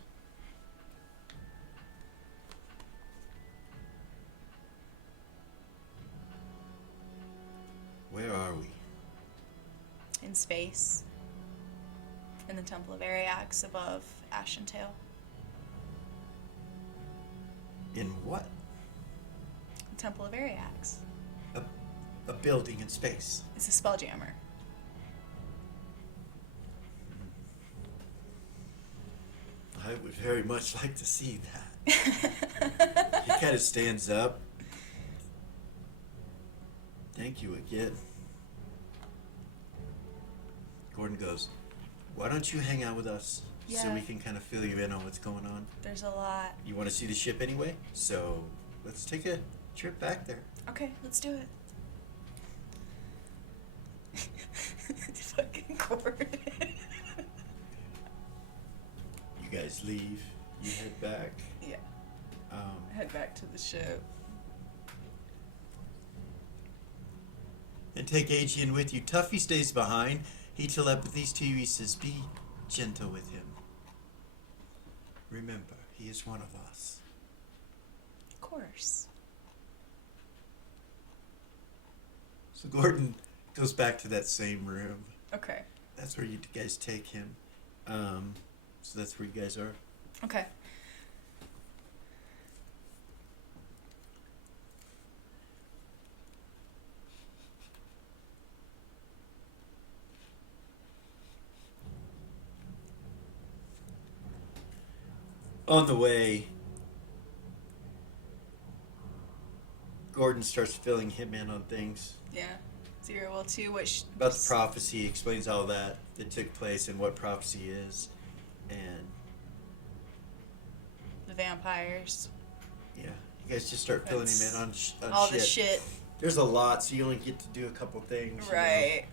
Where are we? In space. In the Temple of Ariax above Ashentail. In what? The Temple of Ariax. A building in space. It's a spelljammer. I would very much like to see that. He kind of stands up. Thank you again. Gordon goes, why don't you hang out with us so Yeah. we can kind of fill you in on what's going on? There's a lot. You want to see the ship anyway? So let's take a trip back there. Okay, let's do it. Fucking Gordon. You guys leave. You head back. Yeah. Um, Head back to the ship. and take Aegean with you. Tuffy stays behind. He telepathies to you. He says, be gentle with him. Remember, he is one of us. Of course. So Gordon goes back to that same room. Okay. That's where you guys take him. So that's where you guys are. Okay. On the way, Gordon starts filling him in on things. Yeah. 0, well, 2, which... About the prophecy, he explains all that took place and what prophecy is. And, The vampires. yeah, you guys just start filling him in on, on all shit. the shit. There's a lot, so you only get to do a couple things. Right.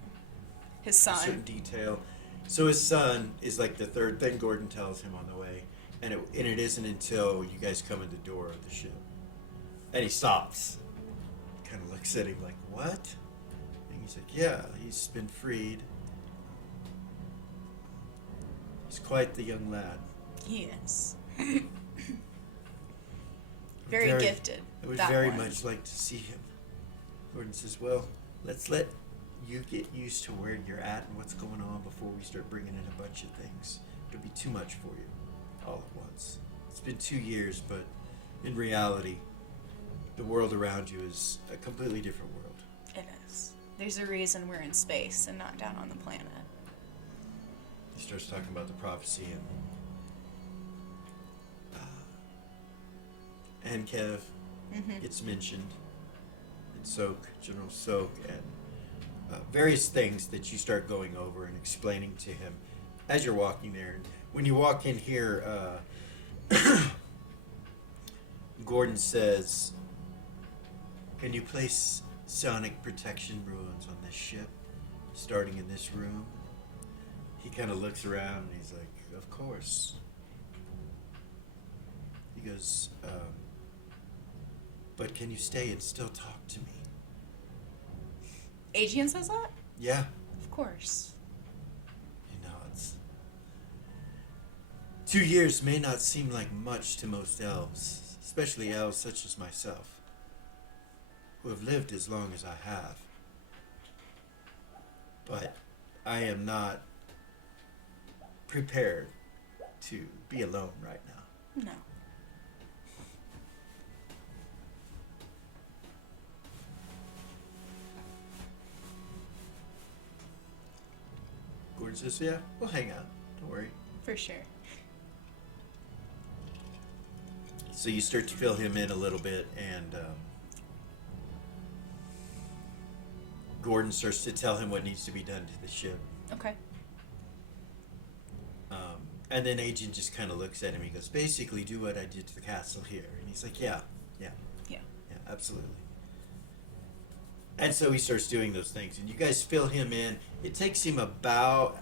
His A certain son. detail. So his son is like the third thing Gordon tells him on the way. And it isn't until you guys come in the door of the ship. And he stops. Kind of looks at him like, what? And he's like, yeah, he's been freed. He's quite the young lad. He is. Very gifted. I would that very one. much like to see him. Gordon says, well, let's let you get used to where you're at and what's going on before we start bringing in a bunch of things. It'll be too much for you all at once. It's been 2 years, but in reality, the world around you is a completely different world. It is. There's a reason we're in space and not down on the planet. He starts talking about the prophecy and Kev gets mentioned, and Soak, General Soak, and various things that you start going over and explaining to him as you're walking there. And when you walk in here, Gordon says, can you place sonic protection runes on this ship, starting in this room? He kind of looks around and he's like, of course. He goes, but can you stay and still talk to me? Aegean says that? Yeah. Of course. He nods. 2 years may not seem like much to most elves, especially elves such as myself, who have lived as long as I have. But I am not prepared to be alone right now. No. Gordon says, yeah, we'll hang out. Don't worry. For sure. So you start to fill him in a little bit, and Gordon starts to tell him what needs to be done to the ship. Okay. And then Agent just kind of looks at him. He goes, basically, do what I did to the castle here. And he's like, yeah, absolutely. And so he starts doing those things. And you guys fill him in. It takes him about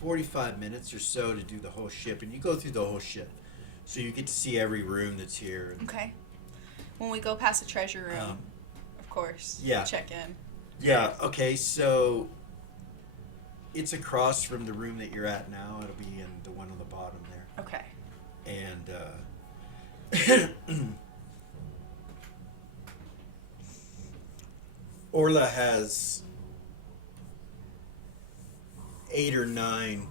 45 minutes or so to do the whole ship. And you go through the whole ship. So you get to see every room that's here. Okay. When we go past the treasure room, of course. Yeah. Check in. Yeah, okay, so it's across from the room that you're at now. It'll be in the one on the bottom there. Okay. And Orla has 8 or 9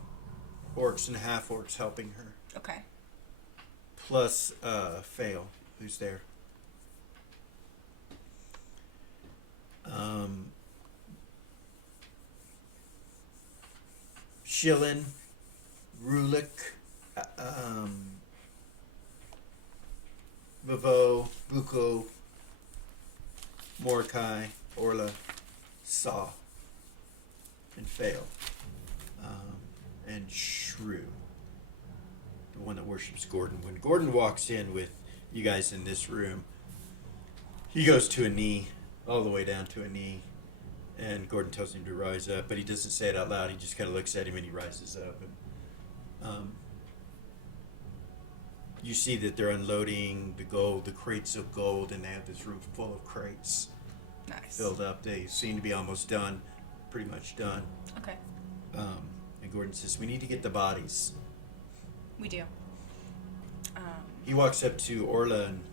orcs and half-orcs helping her. Okay. Plus Fail, who's there. Shilin, Rulik, Vavo, Buko, Mordecai, Orla, Saw, and Fail, and Shrew, the one that worships Gordon. When Gordon walks in with you guys in this room, he goes to a knee, all the way down to a knee, and Gordon tells him to rise up, but he doesn't say it out loud. He just kind of looks at him and he rises up. And, you see that they're unloading the gold, the crates of gold, and they have this room full of crates Nice. filled up. They seem to be almost done, pretty much done. Okay. And Gordon says, "We need to get the bodies." We do. He walks up to Orla and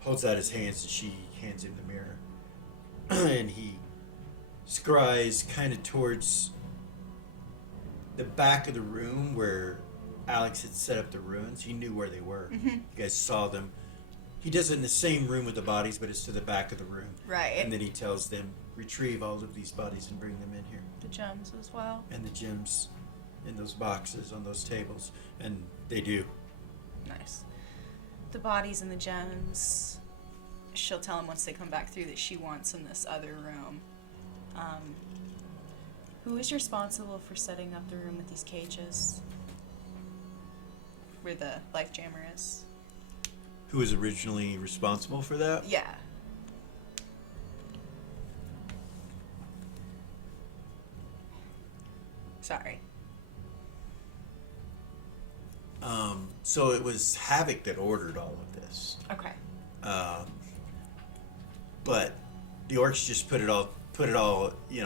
holds out his hands, and she hands him the mirror. And he scries kind of towards the back of the room where Alex had set up the ruins. He knew where they were. Mm-hmm. You guys saw them. He does it in the same room with the bodies, but it's to the back of the room. Right. And then he tells them, retrieve all of these bodies and bring them in here. The gems as well. And the gems in those boxes on those tables. And they do. Nice. The bodies and the gems, she'll tell him once they come back through that she wants in this other room. Who is responsible for setting up the room with these cages? Where the life jammer is? Who was originally responsible for that? Yeah. Sorry. So it was Havoc that ordered all of this. Okay. But the orcs just put it all,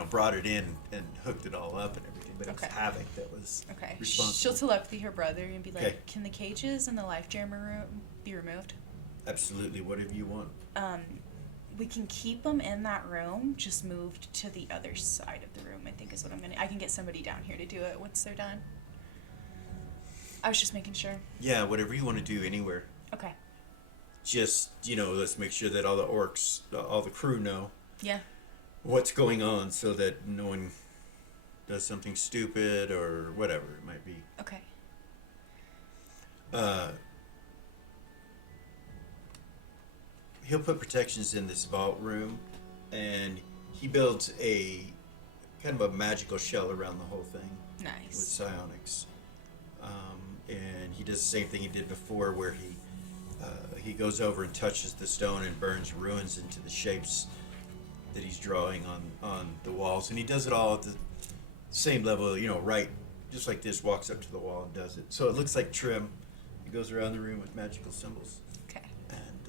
brought it in and hooked it all up and everything. But it was Okay. Havoc that was Okay. responsible. She'll telepathy her brother and be like, Okay. can the cages in the life jammer room be removed? Absolutely, whatever you want. We can keep them in that room, just moved to the other side of the room, I think is what I can get somebody down here to do it once they're done. I was just making sure. Yeah, whatever you want to do anywhere. Okay. Just, let's make sure that all the orcs, all the crew know Yeah. what's going on so that no one does something stupid or whatever it might be. Okay. He'll put protections in this vault room, and he builds a kind of a magical shell around the whole thing with Nice. psionics. And he does the same thing he did before, where he goes over and touches the stone and burns ruins into the shapes that he's drawing on the walls, and he does it all at the same level, right, just like this, walks up to the wall and does it. So it looks like trim. He goes around the room with magical symbols. Okay. And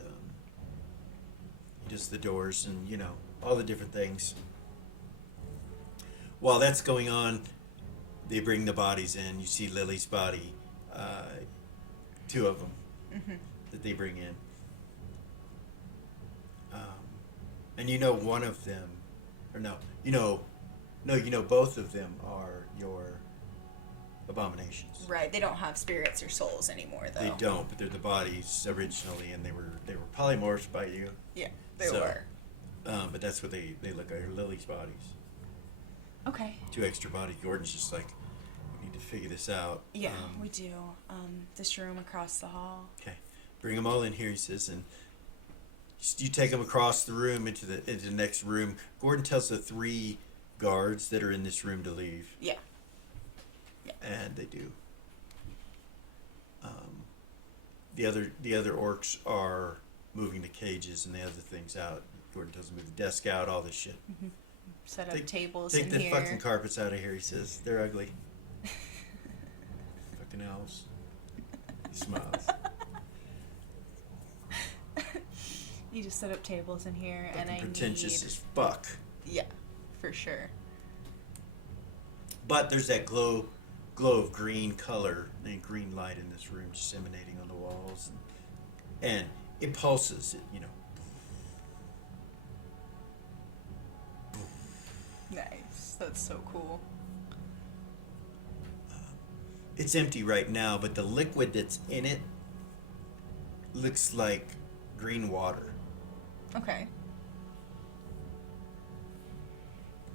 he does the doors and, all the different things. While that's going on, they bring the bodies in. You see Lily's body, 2 of them Mm-hmm. that they bring in. And one of them, or no, both of them are your abominations. Right. They don't have spirits or souls anymore, though. They don't, but they're the bodies originally, and they were polymorphed by you. Yeah, they So, were. But that's what they look like. Lily's bodies. Okay. 2 extra bodies. Gordon's just like, we need to figure this out. Yeah, we do. This room across the hall. Okay, bring them all in here, he says, and you take them across the room into the next room. Gordon tells the 3 guards that are in this room to leave, Yeah. Yeah. and they do. The other orcs are moving the cages and the other things out. Gordon tells them to move the desk out, all this shit. Mm-hmm. Set up Take- tables Take in the here. fucking carpets out of here, he says. They're ugly. Fucking elves. He smiles. You just set up tables in here, and Fucking I pretentious need. as fuck. Yeah, for sure. But there's that glow of green color and green light in this room just emanating on the walls, and it pulses. Nice. That's so cool. It's empty right now, but the liquid that's in it looks like green water, Okay.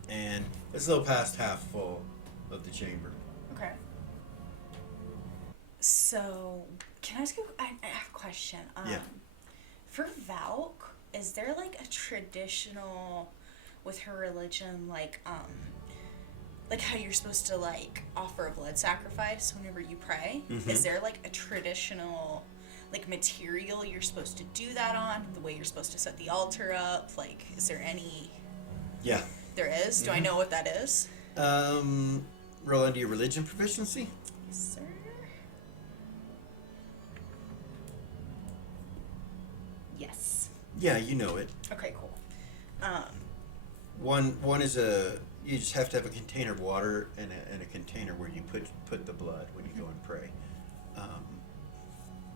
and it's a little past half full of the chamber. Okay. So, can I ask you? I have a question. Yeah. For Valk, is there like a traditional with her religion, like how you're supposed to like offer a blood sacrifice whenever you pray? Mm-hmm. Is there like a traditional like material you're supposed to do that on? The way you're supposed to set the altar up? Like, is there any? Yeah. There is? Do I know what that is? Roll under your religion proficiency. Yes, sir. Yes. Yeah, you know it. Okay, cool. One is you just have to have a container of water and a container where you put the blood when you go and pray.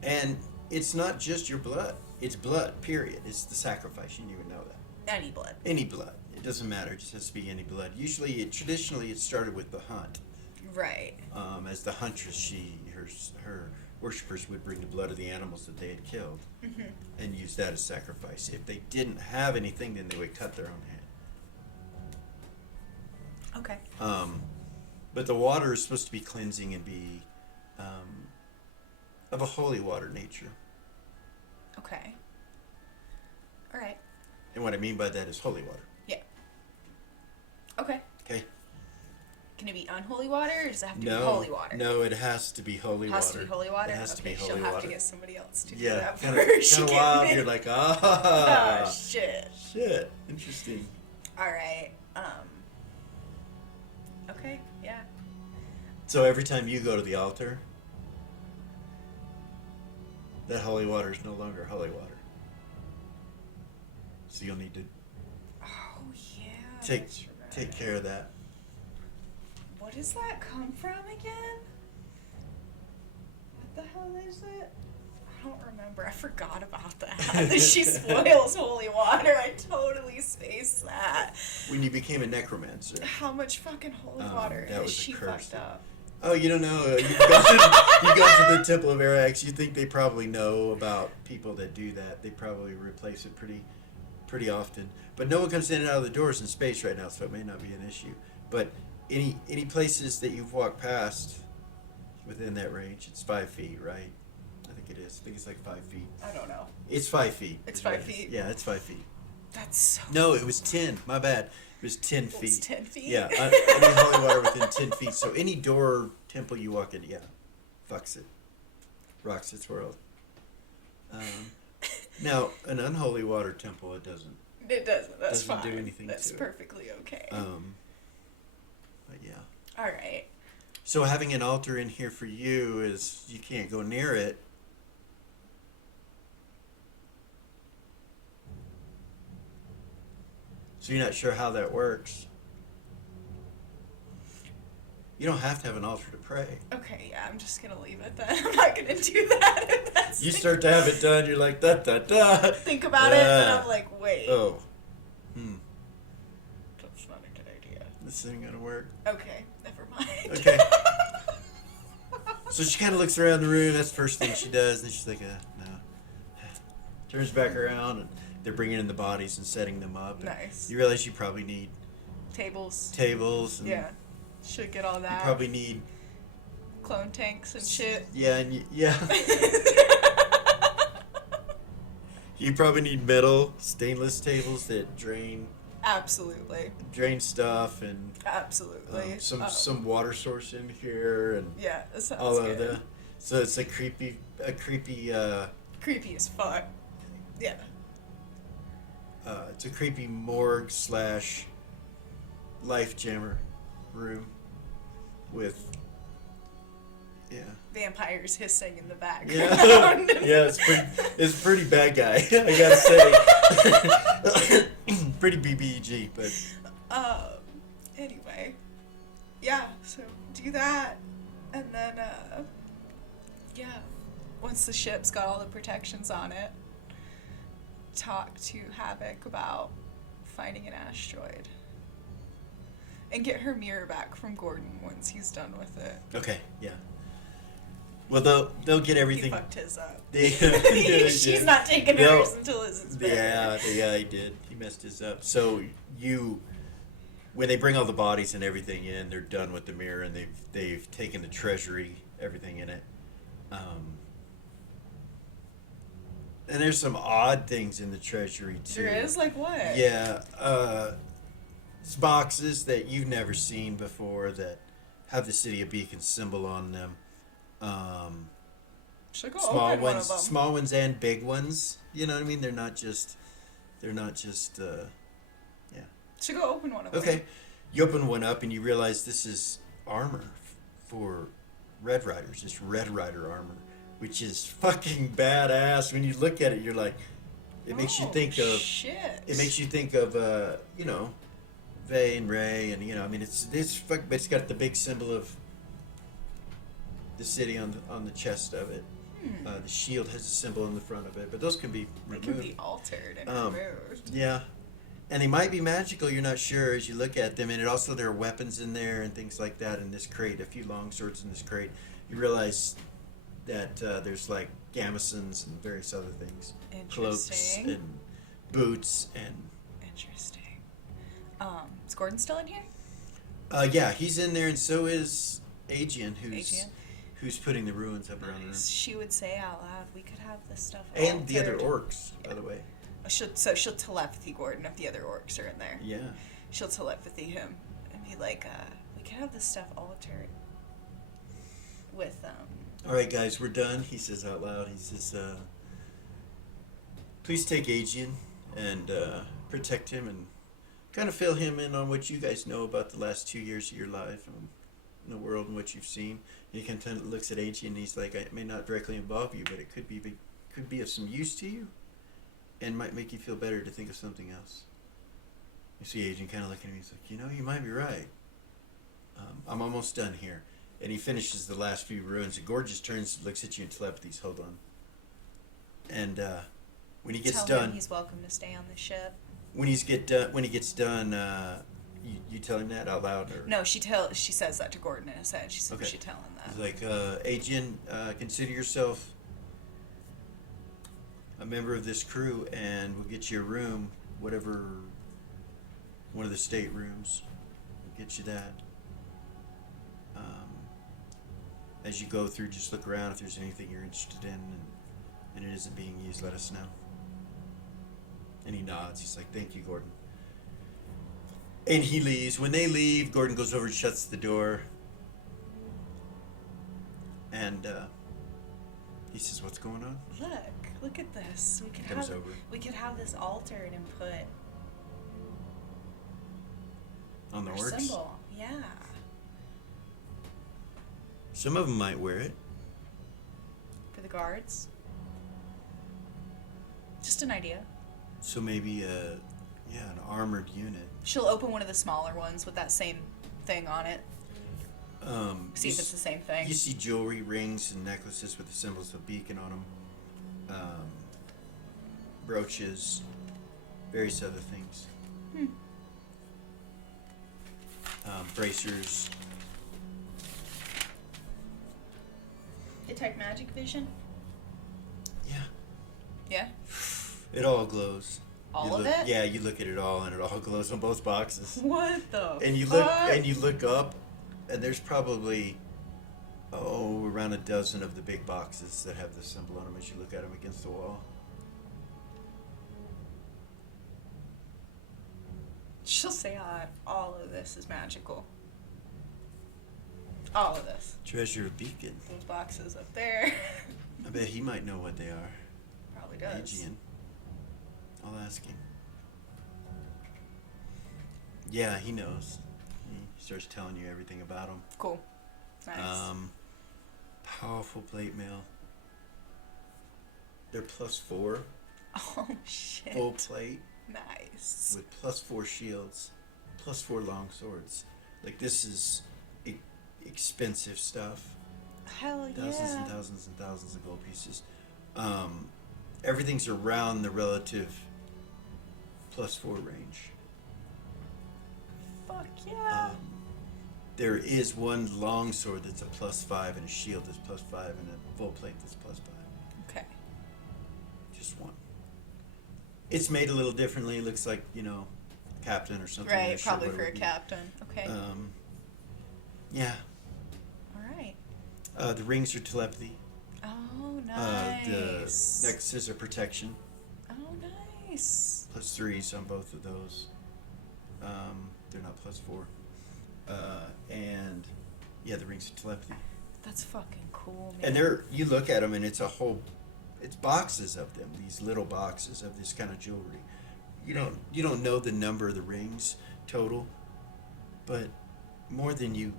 And it's not just your blood. It's blood, period. It's the sacrifice. You didn't even know that. Any blood. Any blood. It doesn't matter. It just has to be any blood. Usually, traditionally, it started with the hunt. Right. As the huntress, her worshippers would bring the blood of the animals that they had killed and use that as sacrifice. If they didn't have anything, then they would cut their own hand. Okay. But the water is supposed to be cleansing and be of a holy water nature. Okay. All right. And what I mean by that is holy water. Yeah. Okay. Okay? Can it be unholy water, or does it have to No, be holy water? No, it has to be holy water. Has to be holy water? It has to Okay, be holy she'll water. have to get somebody else to do Yeah, that kind for her. She of can't wild. make- You're like, Oh, shit. shit, interesting. All right. Okay, yeah. So every time you go to the altar, that holy water is no longer holy water. So you'll need to Oh, yeah. take that's right. take care of that. What does that come from again? What the hell is it? I don't remember. I forgot about that. That she spoils holy water. I totally spaced that. When you became a necromancer. How much fucking holy water that has was a she curse. fucked up? Oh, you don't know. You've gone to the Temple of Arax. You think they probably know about people that do that. They probably replace it pretty often. But no one comes in and out of the doors in space right now, so it may not be an issue. But any places that you've walked past within that range, it's 5 feet, right? I think it is. I think it's like 5 feet. I don't know. It's 5 feet. It's is what 5 it is. feet? Yeah, it's 5 feet. That's so... No, it was 10. My bad. It was 10 feet. It's 10 feet? Yeah, any holy water within 10 feet. So any door, temple you walk in, yeah, fucks it. Rocks its world. Now, an unholy water temple, it doesn't. It doesn't. That's Doesn't fine. do anything That's to it. perfectly okay. But yeah. All right. So having an altar in here for you is, you can't go near it. So you're not sure how that works. You don't have to have an altar to pray. Okay, yeah, I'm just gonna leave it then. I'm not gonna do that. If that's You start to have it done, you're like, da da da. think about it, and Yeah. I'm like, wait, Oh, that's not a good idea. this isn't gonna work. Okay, never mind. Okay. So she kind of looks around the room. That's the first thing she does. Then she's like, no. Turns back around, and they're bringing in the bodies and setting them up. And Nice. You realize you probably need Tables. tables. And Yeah, should get all You that. probably need. Clone tanks and shit. Yeah, and yeah. You probably need metal, stainless tables that drain Absolutely. stuff, and Absolutely. some water source in here, and Yeah, that sounds all good. of that. So it's a creepy. Creepy as fuck. Yeah. It's a creepy morgue / life jammer room with. Yeah. Vampires hissing in the background. Yeah. Yeah, it's pretty bad guy, I gotta say. Pretty BBG, but Anyway. Yeah, so do that. And then, yeah. Once the ship's got all the protections on it, talk to Havoc about finding an asteroid. And get her mirror back from Gordon once he's done with it. okay, yeah. Well, they'll get He everything. fucked his up. She's not taking hers until his is better. Yeah, he did. He messed his up. So when they bring all the bodies and everything in, they're done with the mirror, and they've taken the treasury, everything in it. And there's some odd things in the treasury too. There is? Like what? Yeah, it's boxes that you've never seen before that have the City of Beacon symbol on them. Should go Small open one ones, of them. small ones and big ones. You know what I mean? They're not just. Yeah. Should go open one of them. Okay, you open one up and you realize this is armor for Red Riders. It's Red Rider armor, which is fucking badass. When you look at it, you're like, it makes you think of. Shit. It makes you think of Vay and Ray, and I mean it's but it's got the big symbol of the city on the chest of it. The shield has a symbol on the front of it, but those can be They removed. can be altered and removed. Yeah, and they might be magical. You're not sure as you look at them, and also there are weapons in there and things like that in this crate. A few long swords in this crate. You realize that there's like gamisons and various other things, cloaks Interesting. and boots and. Interesting. Is Gordon still in here? Yeah, he's in there, and so is Aegean, Aegean? who's putting the ruins up around the room. She would say out loud, "We could have this stuff." And the other altered." orcs, by the way. She'll telepathy Gordon if the other orcs are in there. Yeah. She'll telepathy him and be like, "We could have this stuff altered with All right, guys, we're done. He says out loud. He says, "Please take Aegean and protect him and kind of fill him in on what you guys know about the last 2 years of your life in the world and what you've seen." And he kind of looks at Aegean and he's like, "It may not directly involve you, but it could be of some use to you, and might make you feel better to think of something else." You see Aegean kind of looking at me. He's like, "You might be right. I'm almost done here." And he finishes the last few ruins. And Gord just turns, looks at you, and telepathies. Hold on. And when he gets tell done, him he's welcome to stay on the ship. when he gets done, you tell him that out loud, or No, she says that to Gordon in his head. She said we Okay. should tell him that. he's like, Aegean, consider yourself a member of this crew, and we'll get you a room, whatever, one of the staterooms. We'll get you that. As you go through, just look around. If there's anything you're interested in and it isn't being used, let us know. And he nods. He's like, "Thank you, Gordon." And he leaves. When they leave, Gordon goes over and shuts the door. And he says, "What's going on?" Look at this. We could Comes have over. we could have this altered and put On the our orcs? symbol. Yeah. Some of them might wear it. For the guards. Just an idea. So maybe an armored unit. She'll open one of the smaller ones with that same thing on it. See you if it's the same thing. You see jewelry, rings, and necklaces with the symbols of beacon on them. Brooches, various other things. Bracers. Detect magic vision? Yeah. Yeah. It all glows. All of look, it? Yeah, you look at it all, and it all glows on both boxes. What the And you look up, and there's probably around a dozen of the big boxes that have the symbol on them as you look at them against the wall. She'll say all of this is magical. All of this. Treasure of Beacon. Those boxes up there. I bet he might know what they are. Probably does. Aegean. I'll ask him. Yeah, he knows. He starts telling you everything about them. Cool. Nice. Powerful plate mail. They're +4 Oh shit. full plate Nice. with +4 shields, +4 long swords. Like, this is expensive stuff. Hell yeah. Thousands and thousands and thousands of gold pieces. Everything's around the relative +4 range. Fuck yeah. There is one long sword that's a +5 and a shield that's +5 and a full plate that's +5. Okay. Just one. It's made a little differently. It looks like, captain or something. I'm Right, not sure probably what it for a would be. captain. Okay. Yeah. All right. The rings are telepathy. Oh, nice. The nexus of protection. Oh, nice. +3s on both of those. They're not +4. And yeah, the rings of telepathy. That's fucking cool, man. And you look at them and it's boxes of them, these little boxes of this kind of jewelry. You don't know the number of the rings total, but more than you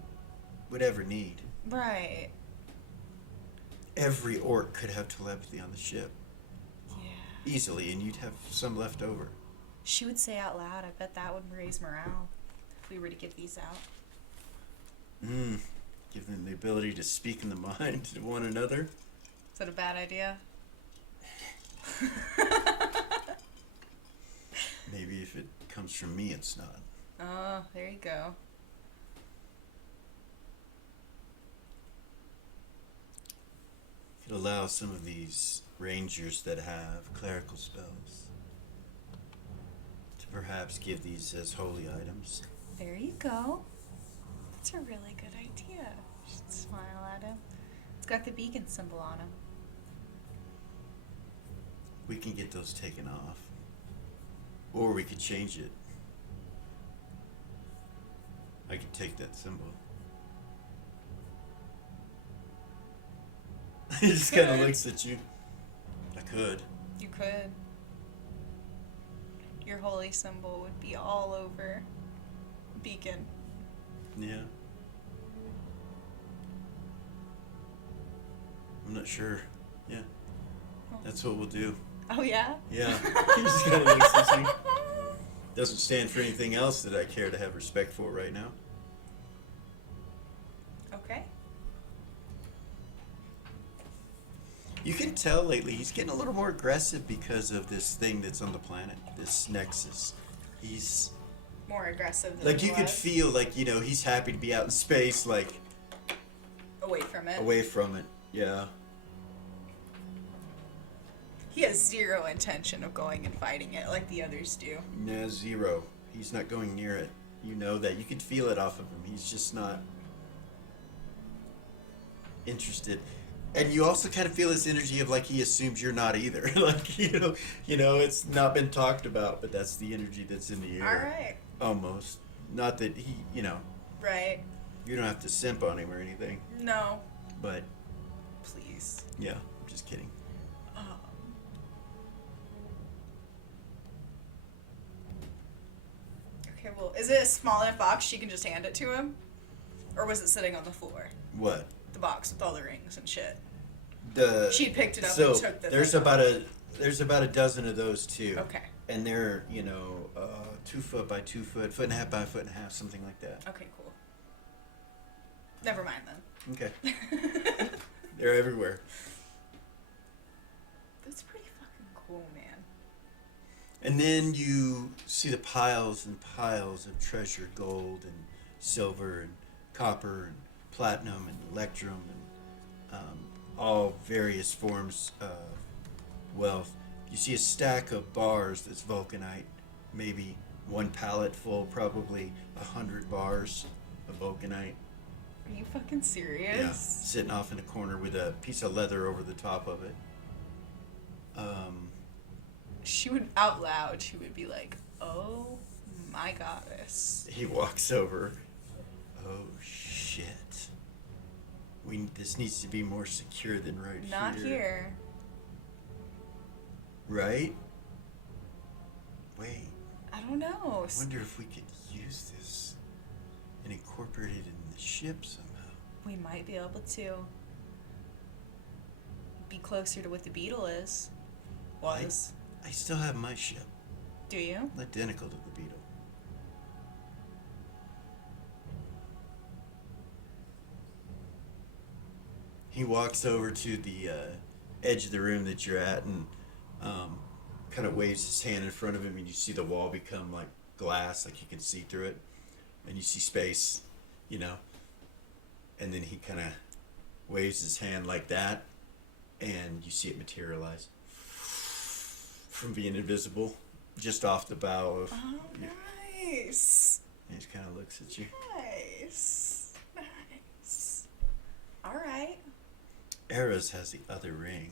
would ever need. Right. Every orc could have telepathy on the ship. Yeah. Easily, and you'd have some left over. She would say out loud, I bet that would raise morale if we were to give these out. Give them the ability to speak in the mind to one another. Is that a bad idea? Maybe if it comes from me, it's not. Oh, there you go. It allows some of these rangers that have clerical spells to perhaps give these as holy items. There you go. That's a really good idea. Just smile at him. It's got the beacon symbol on him. We can get those taken off. Or we could change it. I could take that symbol. He just kind of looks at you. I could. You could. Your holy symbol would be all over beacon. Yeah. I'm not sure. Yeah. That's what we'll do. Oh, yeah? Yeah. He just kind of looks at you. Doesn't stand for anything else that I care to have respect for right now. Okay. You can tell lately he's getting a little more aggressive because of this thing that's on the planet, this nexus. He's More aggressive than like, he you could was. feel like, he's happy to be out in space, like Away from it. away from it. Yeah. He has zero intention of going and fighting it like the others do. Nah, 0. He's not going near it. You know that. You could feel it off of him. He's just not interested. And you also kind of feel this energy of like he assumes you're not either. Like, it's not been talked about, but that's the energy that's in the air. All right. Almost. Not that he, Right. you don't have to simp on him or anything. No. But, Please. yeah, I'm just kidding. Okay, well, is it a small enough box she can just hand it to him? Or was it sitting on the floor? What? The box with all the rings and shit. She picked it up so and took the there's thing about a dozen of those too. Okay. And they're 2 foot by 2 foot, 1.5 by 1.5, something like that. Okay, cool. Never mind then. Okay. They're everywhere. That's pretty fucking cool, man. And then you see the piles and piles of treasure, gold and silver and copper and platinum and electrum and all various forms of wealth. You see a stack of bars that's vulcanite, maybe one pallet full, probably 100 bars of vulcanite. Are you fucking serious? Yeah, sitting off in a corner with a piece of leather over the top of it. She would, out loud, she would be like, oh my goddess. He walks over. Oh shit. This needs to be more secure than right Not here. here. Right? Wait. I don't know. I wonder if we could use this and incorporate it in the ship somehow. We might be able to be closer to what the beetle is. Was. I still have my ship. Do you? Identical to the beetle. He walks over to the edge of the room that you're at and kind of waves his hand in front of him, and you see the wall become like glass, like you can see through it, and you see space, and then he kind of waves his hand like that, and you see it materialize from being invisible just off the bow of. Oh, nice. And he kind of looks at you. Nice. Nice. All right. Eras has the other ring.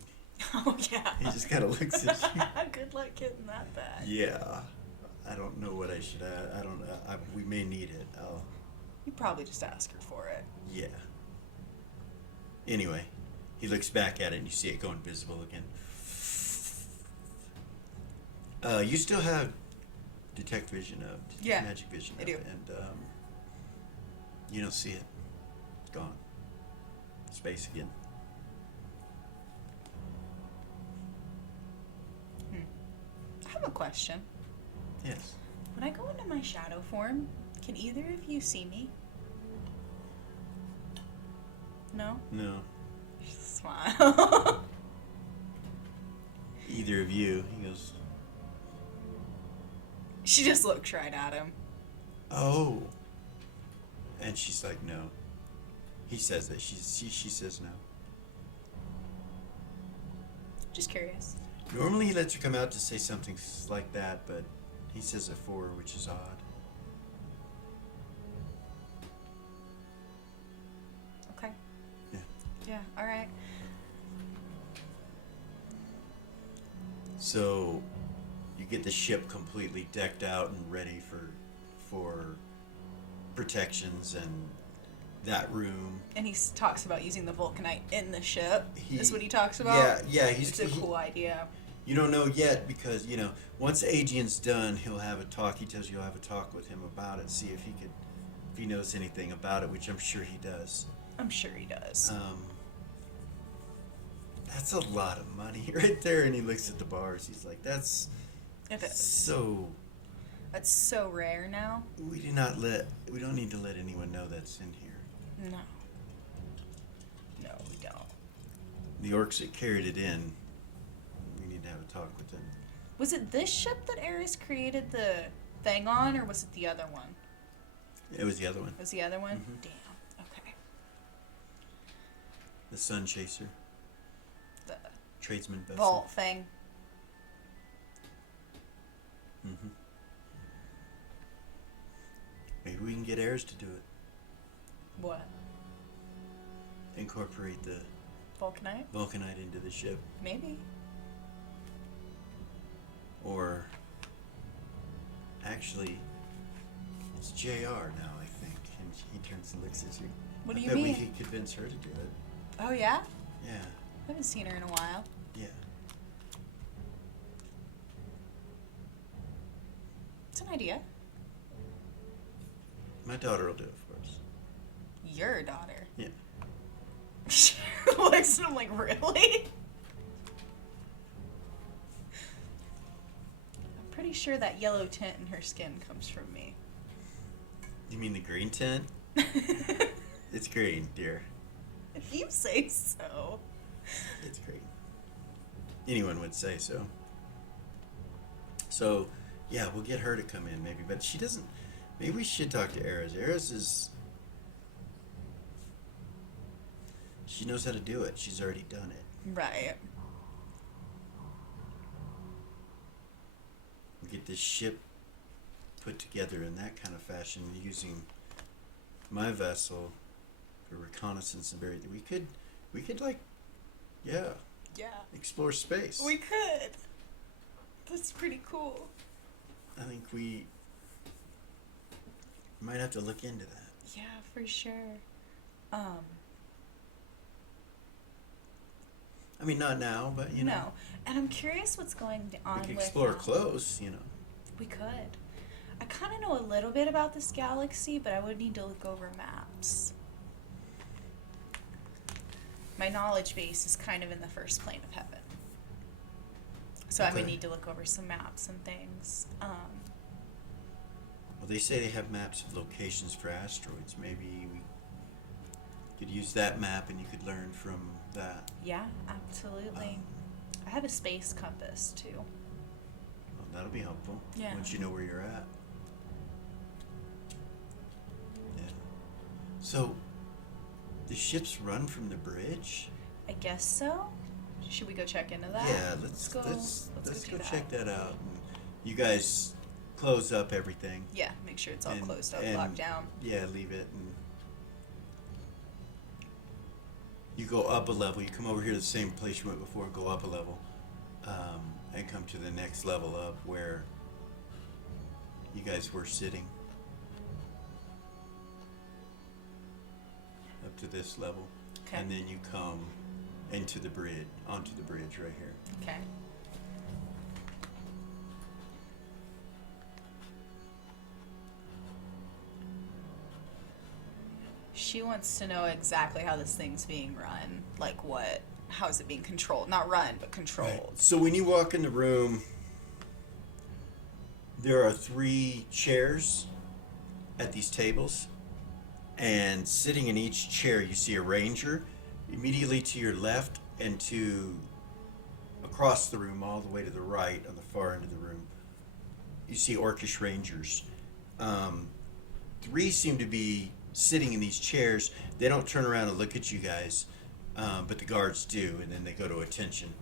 Oh, yeah. He just kind of looks at you. Good luck getting that back. Yeah. I don't know what I should add. I don't know. We may need it. You probably just ask her for it. Yeah. Anyway, he looks back at it and you see it go invisible again. You still have detect vision up. Yeah, Magic vision I up. do. And you don't see it. It's gone. Space again. I have a question. Yes. When I go into my shadow form, can either of you see me? No? No. Smile. Either of you. He goes, She just looks right at him. oh. And she's like, no. He says that. She says no. Just curious. Normally he lets her come out to say something like that, but he says it for her, which is odd. Okay. Yeah. Yeah, alright. So you get the ship completely decked out and ready for protections, and that room. And he talks about using the Vulcanite in the ship. Is what he talks Yeah, about? yeah. It's a cool idea. You don't know yet because, once Adrian's done, he'll have a talk. He tells you you'll have a talk with him about it, see if he knows anything about it, which I'm sure he does. I'm sure he does. That's a lot of money right there. And he looks at the bars. He's like, that's It is. so... That's so rare now. We don't need to let anyone know that's in here. No. No, we don't. The orcs that carried it in, we need to have a talk with them. Was it this ship that Eris created the thing on, or was it the other one? It was the other one. It was the other one? Mhm. Damn. Okay. The Sun Chaser. The Tradesman vessel. vault thing. Mm-hmm. Maybe we can get heirs to do it. What? Incorporate the Vulcanite? Vulcanite into the ship. Maybe. Or actually, it's JR now, I think. And he turns and looks at you. What do I you bet we mean? could convince her to do it. Oh, yeah? Yeah, I haven't seen her in a while. yeah. It's an idea. My daughter will do it for us. Your daughter. Yeah. She looks at him like, really? I'm pretty sure that yellow tint in her skin comes from me. You mean the green tint? It's green, dear. If you say so. It's green. Anyone would say so. So, yeah, we'll get her to come in maybe, but she doesn't. Maybe we should talk to Eris. Eris is. She knows how to do it. She's already done it. Right. We get this ship put together in that kind of fashion using my vessel for reconnaissance and everything. We could like, yeah, Yeah. explore space. We could. That's pretty cool. I think we might have to look into that. Yeah, for sure. I mean, not now, but No. And I'm curious what's going on we could with explore close. We could. I kind of know a little bit about this galaxy, but I would need to look over maps. My knowledge base is kind of in the first plane of heaven. So I would Okay. need to look over some maps and things. Well, they say they have maps of locations for asteroids. Maybe we could use that map, and you could learn from that. Yeah, absolutely. I have a space compass too. Well, that'll be helpful. Yeah. Once you know where you're at. Yeah. So, the ships run from the bridge? I guess so. Should we go check into that? Yeah, let's go do check that out. And you guys close up everything. Yeah, make sure it's all And- closed up, and- locked down. Yeah, leave it. And You go up a level. You come over here to the same place you went before. Go up a level, and come to the next level up where you guys were sitting. Up to this level, Okay. and then you come into the bridge, onto the bridge right here. Okay. She wants to know exactly how this thing's being run. Like how is it being controlled? Not run, but controlled. Right. So when you walk in the room, there are 3 chairs at these tables, and sitting in each chair you see a ranger. Immediately to your left and to across the room all the way to the right on the far end of the room, you see orcish rangers. 3 seem to be sitting in these chairs. They don't turn around and look at you guys, but the guards do, and then they go to attention.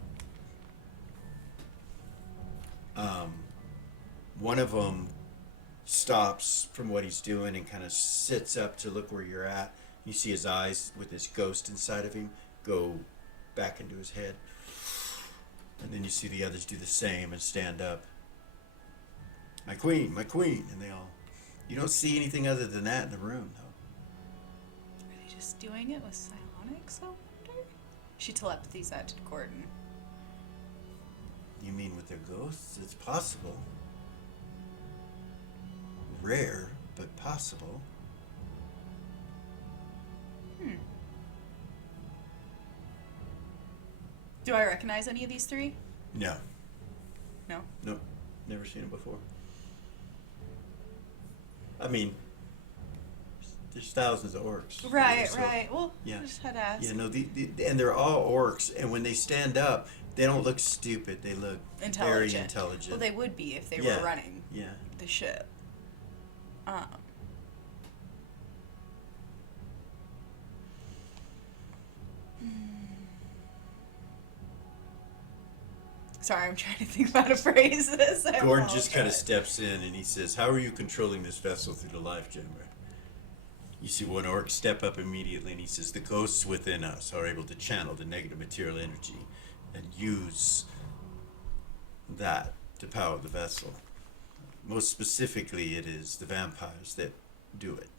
One of them stops from what he's doing and kind of sits up to look where you're at. You see his eyes with this ghost inside of him go back into his head. And then you see the others do the same and stand up. My queen, and they all... You don't see anything other than that in the room, though. Are they just doing it with psionics, I wonder? She telepathies that to Gordon. You mean with their ghosts? It's possible. Rare, but possible. Do I recognize any of these 3? No. No? Nope. Never seen them before. I mean, there's thousands of orcs. Right, so, right. Well, yeah. I just had to ask. Yeah, no, and they're all orcs, and when they stand up, they don't look stupid. They look very intelligent. Well, they would be if they Yeah. were running Yeah. the ship. Sorry, I'm trying to think about a phrase this. I Gordon just kind of apologize. steps in and he says, "How are you controlling this vessel through the life jammer?" You see one orc step up immediately and he says, "The ghosts within us are able to channel the negative material energy and use that to power the vessel. Most specifically, it is the vampires that do it."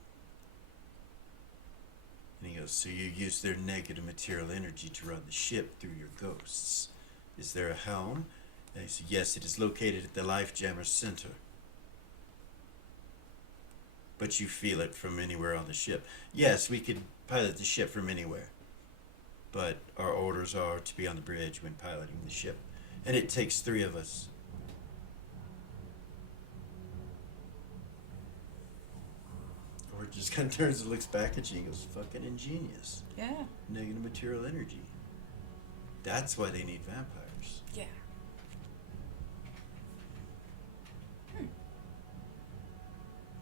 And he goes, "So you use their negative material energy to run the ship through your ghosts. Is there a helm?" And he said, "Yes, it is located at the Life Jammer's center. But you feel it from anywhere on the ship." "Yes, we could pilot the ship from anywhere. But our orders are to be on the bridge when piloting the ship. And it takes 3 of us." Or it just kind of turns and looks back at you and goes, "Fucking ingenious. Yeah. Negative material energy. That's why they need vampires." Yeah.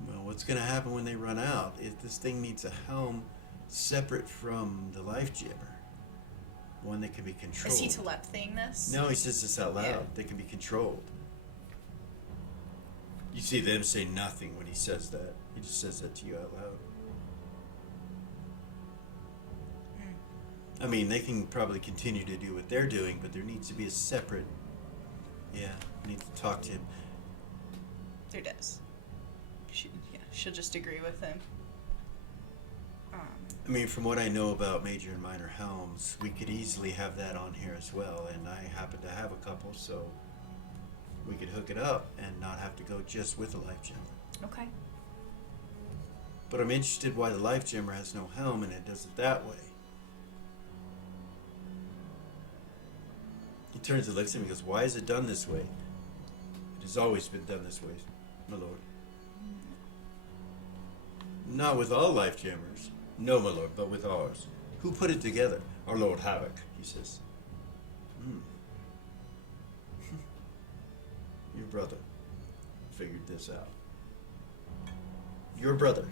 Well, what's going to happen when they run out? If this thing needs a helm separate from the life jammer, one that can be controlled. Is he telepathying this? No, he says this out loud. Yeah. They can be controlled. You see them say nothing when he says that. He just says that to you out loud. I mean, they can probably continue to do what they're doing, but there needs to be a separate... Yeah, I need to talk to him. There does. She'll just agree with him. I mean, from what I know about major and minor helms, we could easily have that on here as well, and I happen to have a couple, so we could hook it up and not have to go just with a life gemmer. Okay. But I'm interested why the life gemmer has no helm and it does it that way. He turns and looks at me and goes, "Why is it done this way?" "It has always been done this way, my lord." "Not with all life jammers." "No, my lord, but with ours." "Who put it together?" "Our Lord Havoc," he says. Your brother figured this out. Your brother.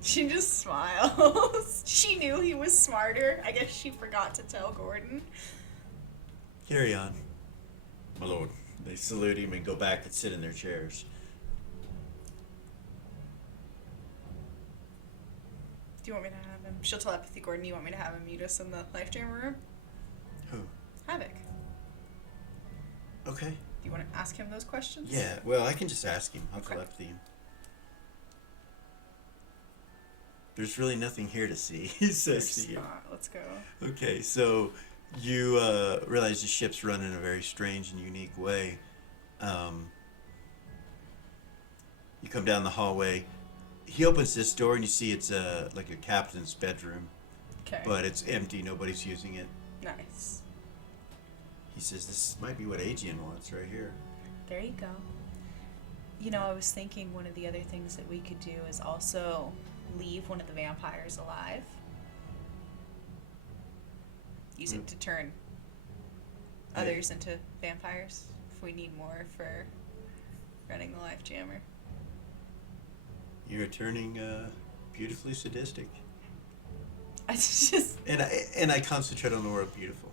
She just smiles. She knew he was smarter. I guess she forgot to tell Gordon. "Carry on, my lord." They salute him and go back and sit in their chairs. Do you want me to have him? She'll telepathy Gordon. You want me to have him meet us in the life jammer room? Who? Havoc. Okay. Do you want to ask him those questions? Yeah, well, I can just ask him. I'll Okay. telepathy him. There's really nothing here to see, he says to you. Let's go. Okay, so you realize the ship's run in a very strange and unique way. You come down the hallway. He opens this door and you see it's like a captain's bedroom, Okay. but it's empty. Nobody's using it. Nice. He says, this might be what Aegean wants right here. There you go. You know, I was thinking one of the other things that we could do is also leave one of the vampires alive. Use it to turn others into vampires if we need more for running the life jammer. You're turning beautifully sadistic. I just... And I concentrate on the word beautiful.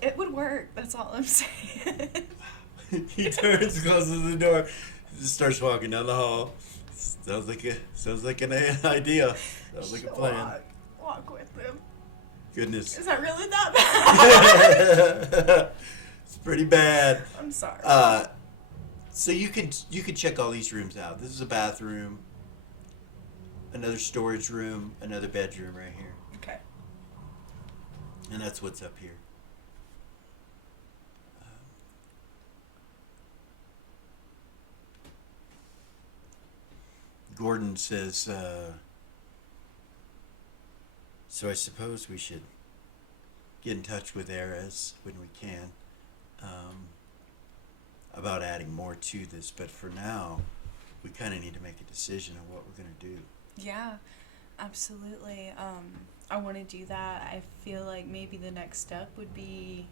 It would work. That's all I'm saying. He turns, closes the door, just starts walking down the hall. Sounds like an idea. Sounds like a plan. Walk with them. Goodness. Is that really that bad? It's pretty bad. I'm sorry. So you could check all these rooms out. This is a bathroom, another storage room, another bedroom right here, Okay. and that's what's up here. Gordon says, so I suppose we should get in touch with Erez when we can about adding more to this, but for now we kind of need to make a decision on what we're going to do. Yeah, absolutely. I want to do that. I feel like maybe the next step would be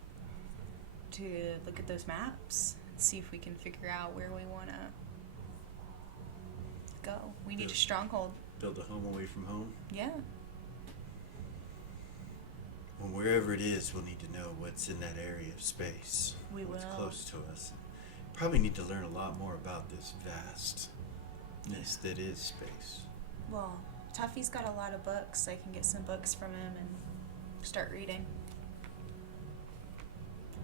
to look at those maps, see if we can figure out where we want to go. We need a stronghold. Build a home away from home. Yeah. Well, wherever it is, we'll need to know what's in that area of space. We what's will. close to us. Probably need to learn a lot more about this vastness that is space. Well, Tuffy's got a lot of books. I can get some books from him and start reading.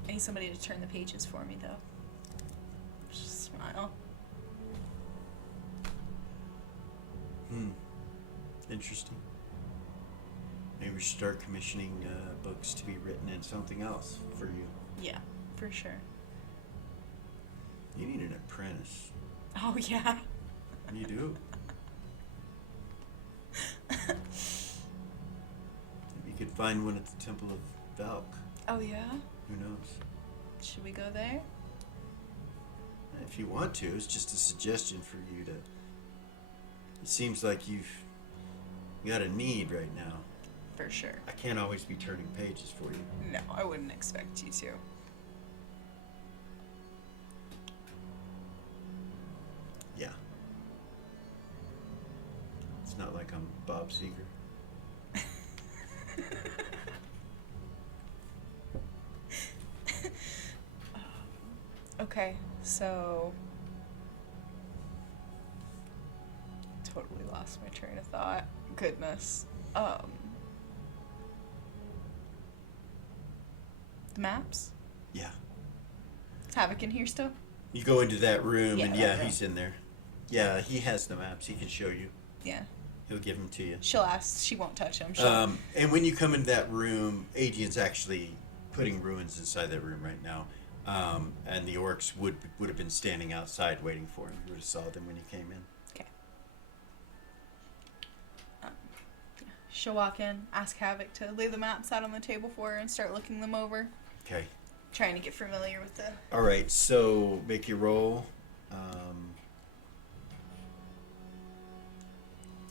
I need somebody to turn the pages for me, though. Just smile. Interesting. Maybe we should start commissioning books to be written in something else for you. Yeah, for sure. You need an apprentice. Oh, yeah. You do. Maybe you could find one at the Temple of Valk. Oh, yeah? Who knows? Should we go there? If you want to, it's just a suggestion for you to... It seems like you've got a need right now. For sure. I can't always be turning pages for you. No, I wouldn't expect you to. Yeah. It's not like I'm Bob Seger. Okay, so... Totally lost my train of thought. Goodness. The maps? Yeah. Is Havoc in here still? You go into that room, Yeah, and that room. he's in there. Yeah, he has the maps. He can show you. Yeah. He'll give them to you. She'll ask. She won't touch them. And when you come into that room, Aegean's actually putting ruins inside that room right now. And the orcs would have been standing outside waiting for him. You would have saw them when you came in. Okay. She'll walk in, ask Havoc to lay the maps out on the table for her and start looking them over. Okay. Trying to get familiar with the... All right, so make your roll.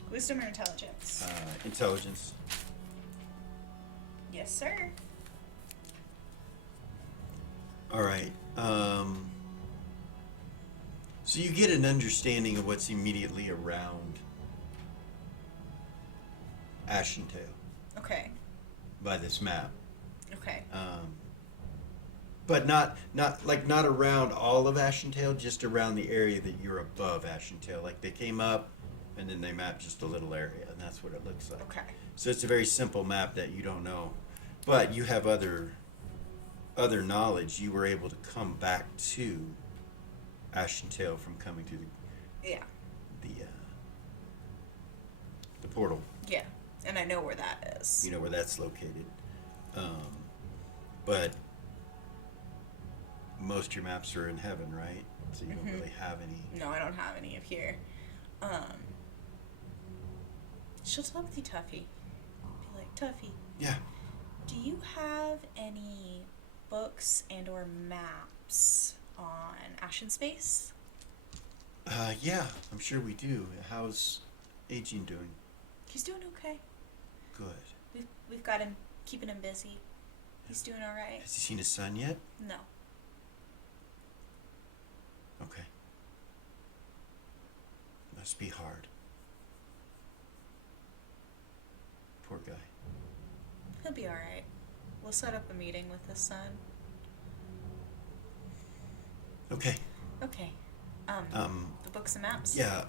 Wisdom or intelligence? Intelligence. Yes, sir. All right. So you get an understanding of what's immediately around Ashentail Okay. by this map. Okay. But not around all of Ashentail, just around the area that you're above Ashentail. Like they came up, and then they map just a little area, and that's what it looks like. Okay. So it's a very simple map that you don't know, but you have other knowledge. You were able to come back to Ashen Tail from coming through Yeah. the portal. Yeah. And I know where that is. You know where that's located. But most of your maps are in heaven, right? So you don't really have any. No, I don't have any of here. She'll telepathy Tuffy. Be like, Tuffy, Yeah. do you have any books and or maps on Ashen Space? Yeah, I'm sure we do. How's Aging doing? He's doing okay. Good. We've got him, keeping him busy. He's doing all right. Has he seen his son yet? No. Okay. Must be hard. Poor guy. He'll be all right. We'll set up a meeting with his son. Okay. Okay. The books and maps. Yeah.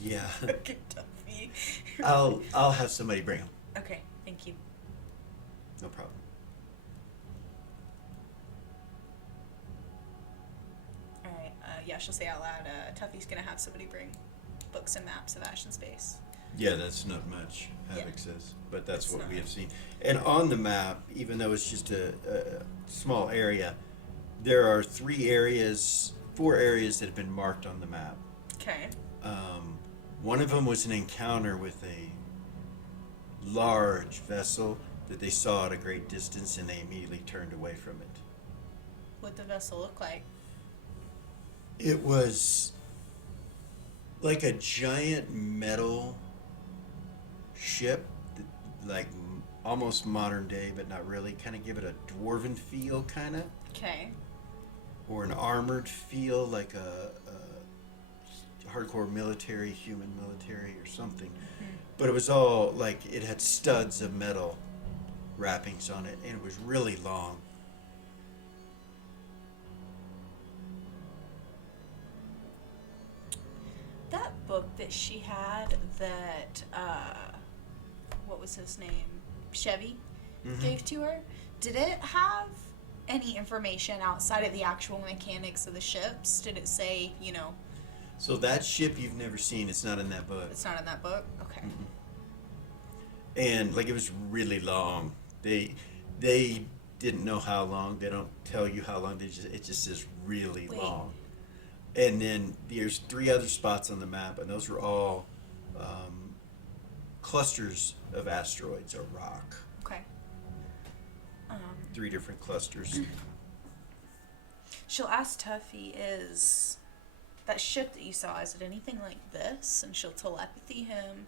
Yeah. Okay, Tuffy. I'll have somebody bring them. Okay, thank you. No problem. All right. Yeah, she'll say out loud. Tuffy's gonna have somebody bring books and maps of Ashen Space. Yeah, that's not much, Havoc Yeah. says, but that's It's what not. we have seen. And on the map, even though it's just a small area, there are 4 areas that have been marked on the map. Okay. One of them was an encounter with a large vessel that they saw at a great distance, and they immediately turned away from it. What'd the vessel look like? It was like a giant metal ship, like almost modern day, but not really. Kind of give it a dwarven feel, kind of, Okay. or an armored feel, like a hardcore military, human military, or something. But it was all like it had studs of metal wrappings on it, and it was really long. That book that she had that, what was his name? Chevy gave to her, did it have any information outside of the actual mechanics of the ships? Did it say, you know, So that ship you've never seen, it's not in that book. it's not in that book? Okay. And like it was really long. They didn't know how long. They don't tell you how long. It just says really Wait. long. And then there's 3 other spots on the map, and those were all clusters of asteroids or rock. Okay. 3 different clusters. She'll ask Tuffy, is that ship that you saw, is it anything like this? And she'll telepathy him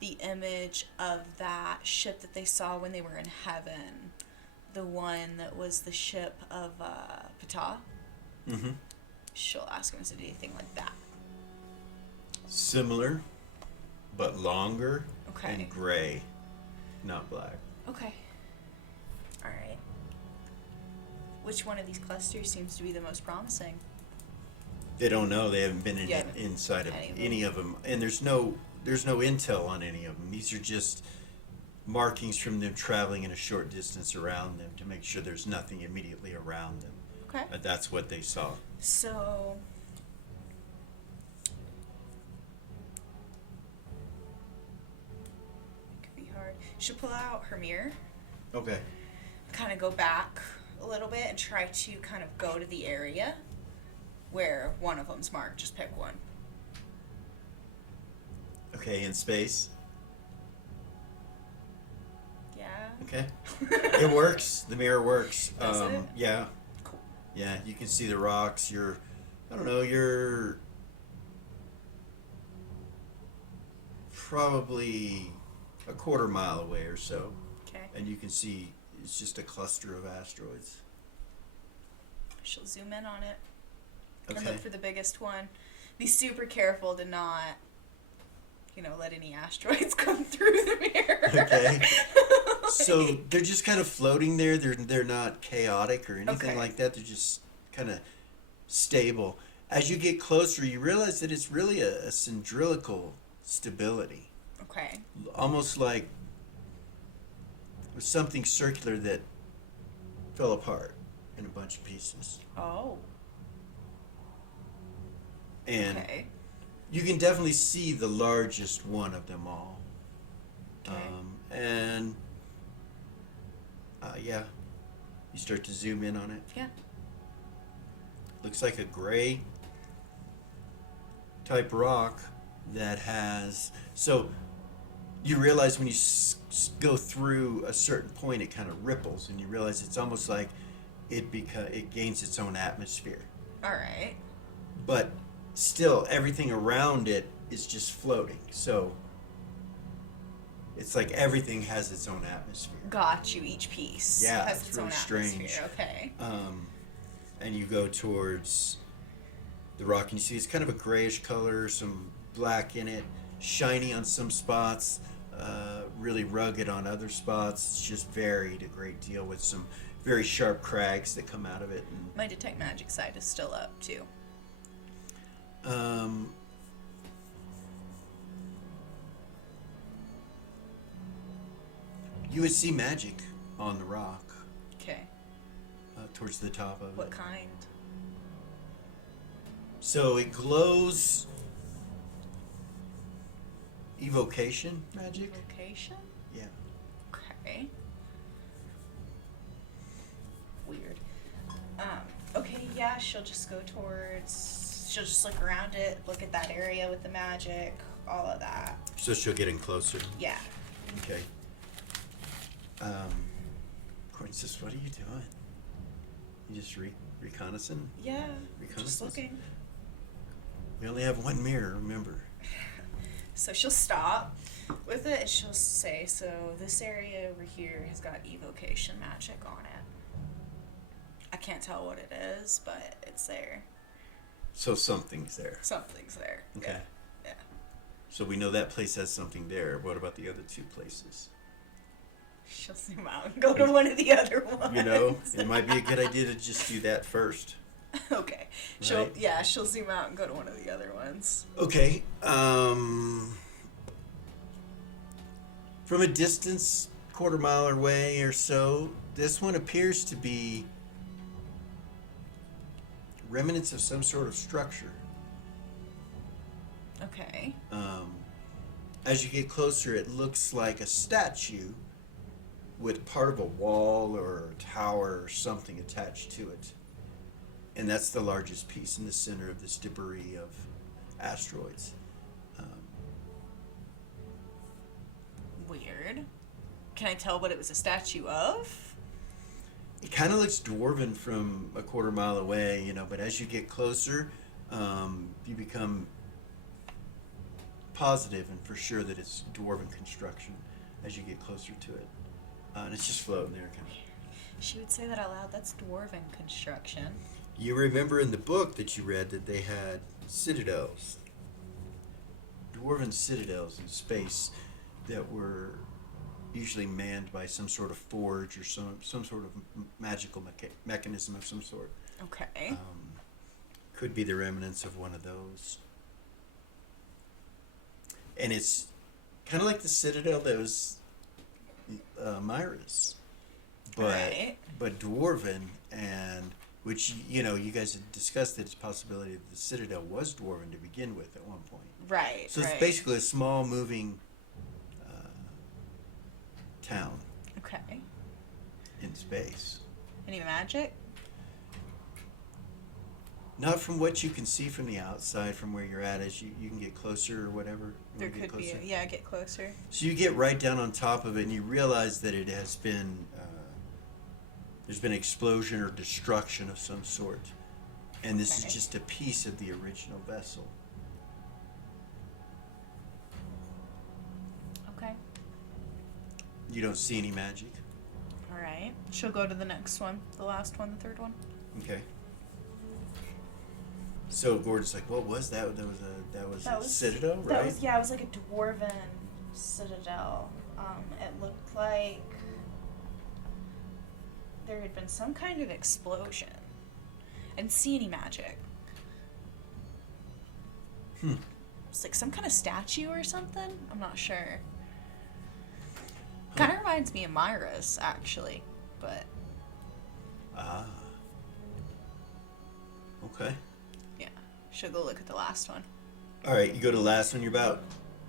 the image of that ship that they saw when they were in heaven. The one that was the ship of Ptah. Mm-hmm. She'll ask him, is it anything like that? Similar, but longer Okay. and gray, not black. Okay. Alright. Which one of these clusters seems to be the most promising? They don't know. They haven't been Yeah. inside of Any of any of them, and there's no intel on any of them. These are just markings from them traveling in a short distance around them to make sure there's nothing immediately around them. Okay. That's what they saw. So, it could be hard. She'll pull out her mirror, Okay. kind of go back a little bit, and try to kind of go to the area where one of them's marked. Just pick one. Okay, in space. Yeah. Okay. It works. The mirror works. Does it? Yeah. Cool. Yeah, you can see the rocks. You're probably a quarter mile away or so, Okay. and you can see it's just a cluster of asteroids. She'll zoom in on it and Okay. look for the biggest one. Be super careful to not, let any asteroids come through the mirror. Okay. So they're just kind of floating there. They're not chaotic or anything Okay. like that. They're just kind of stable. As you get closer, you realize that it's really a cylindrical stability, Okay. almost like something circular that fell apart in a bunch of pieces. Oh. And Okay. you can definitely see the largest one of them all. Okay. And yeah, you start to zoom in on it. Yeah. Looks like a gray type rock that has. So you realize when you go through a certain point, it kind of ripples, and you realize it's almost like it gains its own atmosphere. All right. But still, everything around it is just floating. So it's like everything has its own atmosphere. Got you. Each piece Yeah, has it's its own really atmosphere. strange. Okay. And you go towards the rock, and you see it's kind of a grayish color, some black in it, shiny on some spots, really rugged on other spots. It's just varied a great deal with some very sharp crags that come out of it. And, My detect magic side is still up too. you would see magic on the rock Okay. towards the top of What it. kind? So it glows evocation magic. Location? Yeah. Okay. Weird. Okay, yeah, she'll just go towards. She'll just look around it, look at that area with the magic, all of that. So she'll get in closer. Yeah. Okay. Courtney says, "What are you doing? You just reconnaissing? Yeah. Reconnaissance? Just looking. We only have one mirror, remember." So she'll stop with it and she'll say, so this area over here has got evocation magic on it. I can't tell what it is, but it's there. So something's there. Something's there. Okay. Yeah. So we know that place has something there. What about the other two places? She'll zoom out and go to one of the other ones. You know, it might be a good idea to just do that first. Okay. She'll Right. she'll zoom out and go to one of the other ones. Okay. From a distance, quarter mile away or so, this one appears to be remnants of some sort of structure. Okay. As you get closer, it looks like a statue with part of a wall or a tower or something attached to it. And that's the largest piece in the center of this debris of asteroids. Weird. Can I tell what it was a statue of? It kind of looks dwarven from a quarter mile away, you know, but as you get closer, you become positive and for sure that it's dwarven construction as you get closer to it. And it's just floating there. Kind of. She would say that out loud. That's dwarven construction. You remember in the book that you read that they had citadels, dwarven citadels in space that were usually manned by some sort of forge or some sort of magical mechanism of some sort. Okay. Could be the remnants of one of those. And it's kind of like the citadel that was Myra's, Right. but dwarven, and which, you know, you guys had discussed that it's a possibility that the citadel was dwarven to begin with at one point. Right. So right. it's basically a small moving town Okay. in space. Any magic? Not from what you can see from the outside, from where you're at, as you can get closer or whatever. You There wanna get could be. closer? Get closer. So you get right down on top of it, and you realize that it has been there's been explosion or destruction of some sort, and this Okay. is just a piece of the original vessel. Okay. You don't see any magic. All right. She'll go to the next one, the last one, the third one. Okay. So Gordon's like, "What was that? That was a citadel, right?" That was, yeah, it was like a dwarven citadel. It looked like there had been some kind of explosion. I didn't see any magic. It's like some kind of statue or something. I'm not sure. Kind of reminds me of Myra's, actually, but Ah. Okay. yeah. Should go look at the last one. All right, you go to the last one. You're about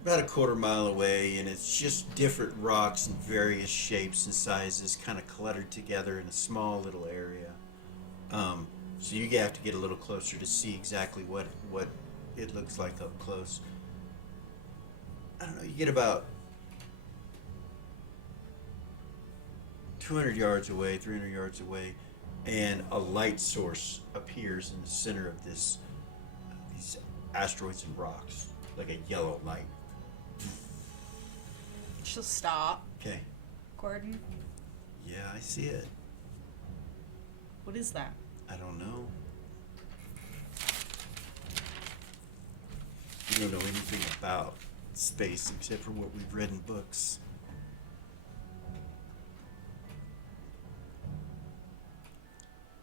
a quarter mile away, and it's just different rocks in various shapes and sizes, kind of cluttered together in a small little area. So you have to get a little closer to see exactly what it looks like up close. I don't know. You get about 200 yards away, 300 yards away, and a light source appears in the center of these asteroids and rocks, like a yellow light. She'll stop. Okay. Gordon, Yeah, I see it. what is that? I don't know. You don't know anything about space except for what we've read in books.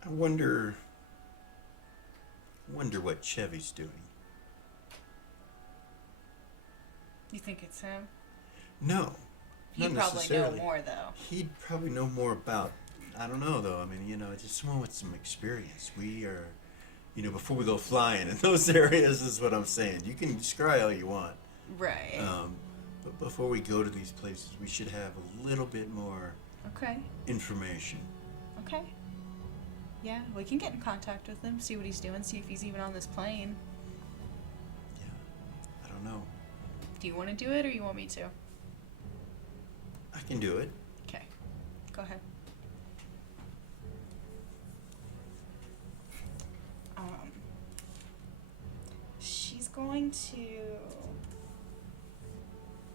I wonder what Chevy's doing. You think it's him? No, He'd not probably know necessarily. more, though. He'd probably know more about. I don't know though. I mean, just someone with some experience. We are, before we go flying in those areas, is what I'm saying. You can scry all you want, Right. but before we go to these places, we should have a little bit more Okay. information. Okay. Yeah, we can get in contact with him, see what he's doing, see if he's even on this plane. Yeah, I don't know. Do you want to do it, or you want me to? I can do it. Okay. Go ahead. She's going to.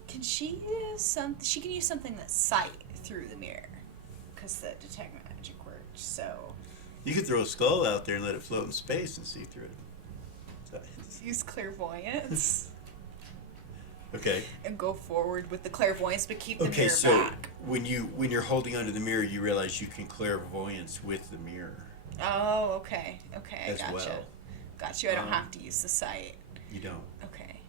Can she use something? She can use something that's sight through the mirror, because the detect magic works. So You could throw a skull out there and let it float in space and see through it. use clairvoyance Okay. and go forward with the clairvoyance, but keep the Okay, mirror so back. when you're holding onto the mirror, you realize you can clairvoyance with the mirror Oh, okay. Okay, I as gotcha. well. Got you. I don't Um, have to use the sight. You don't. Okay.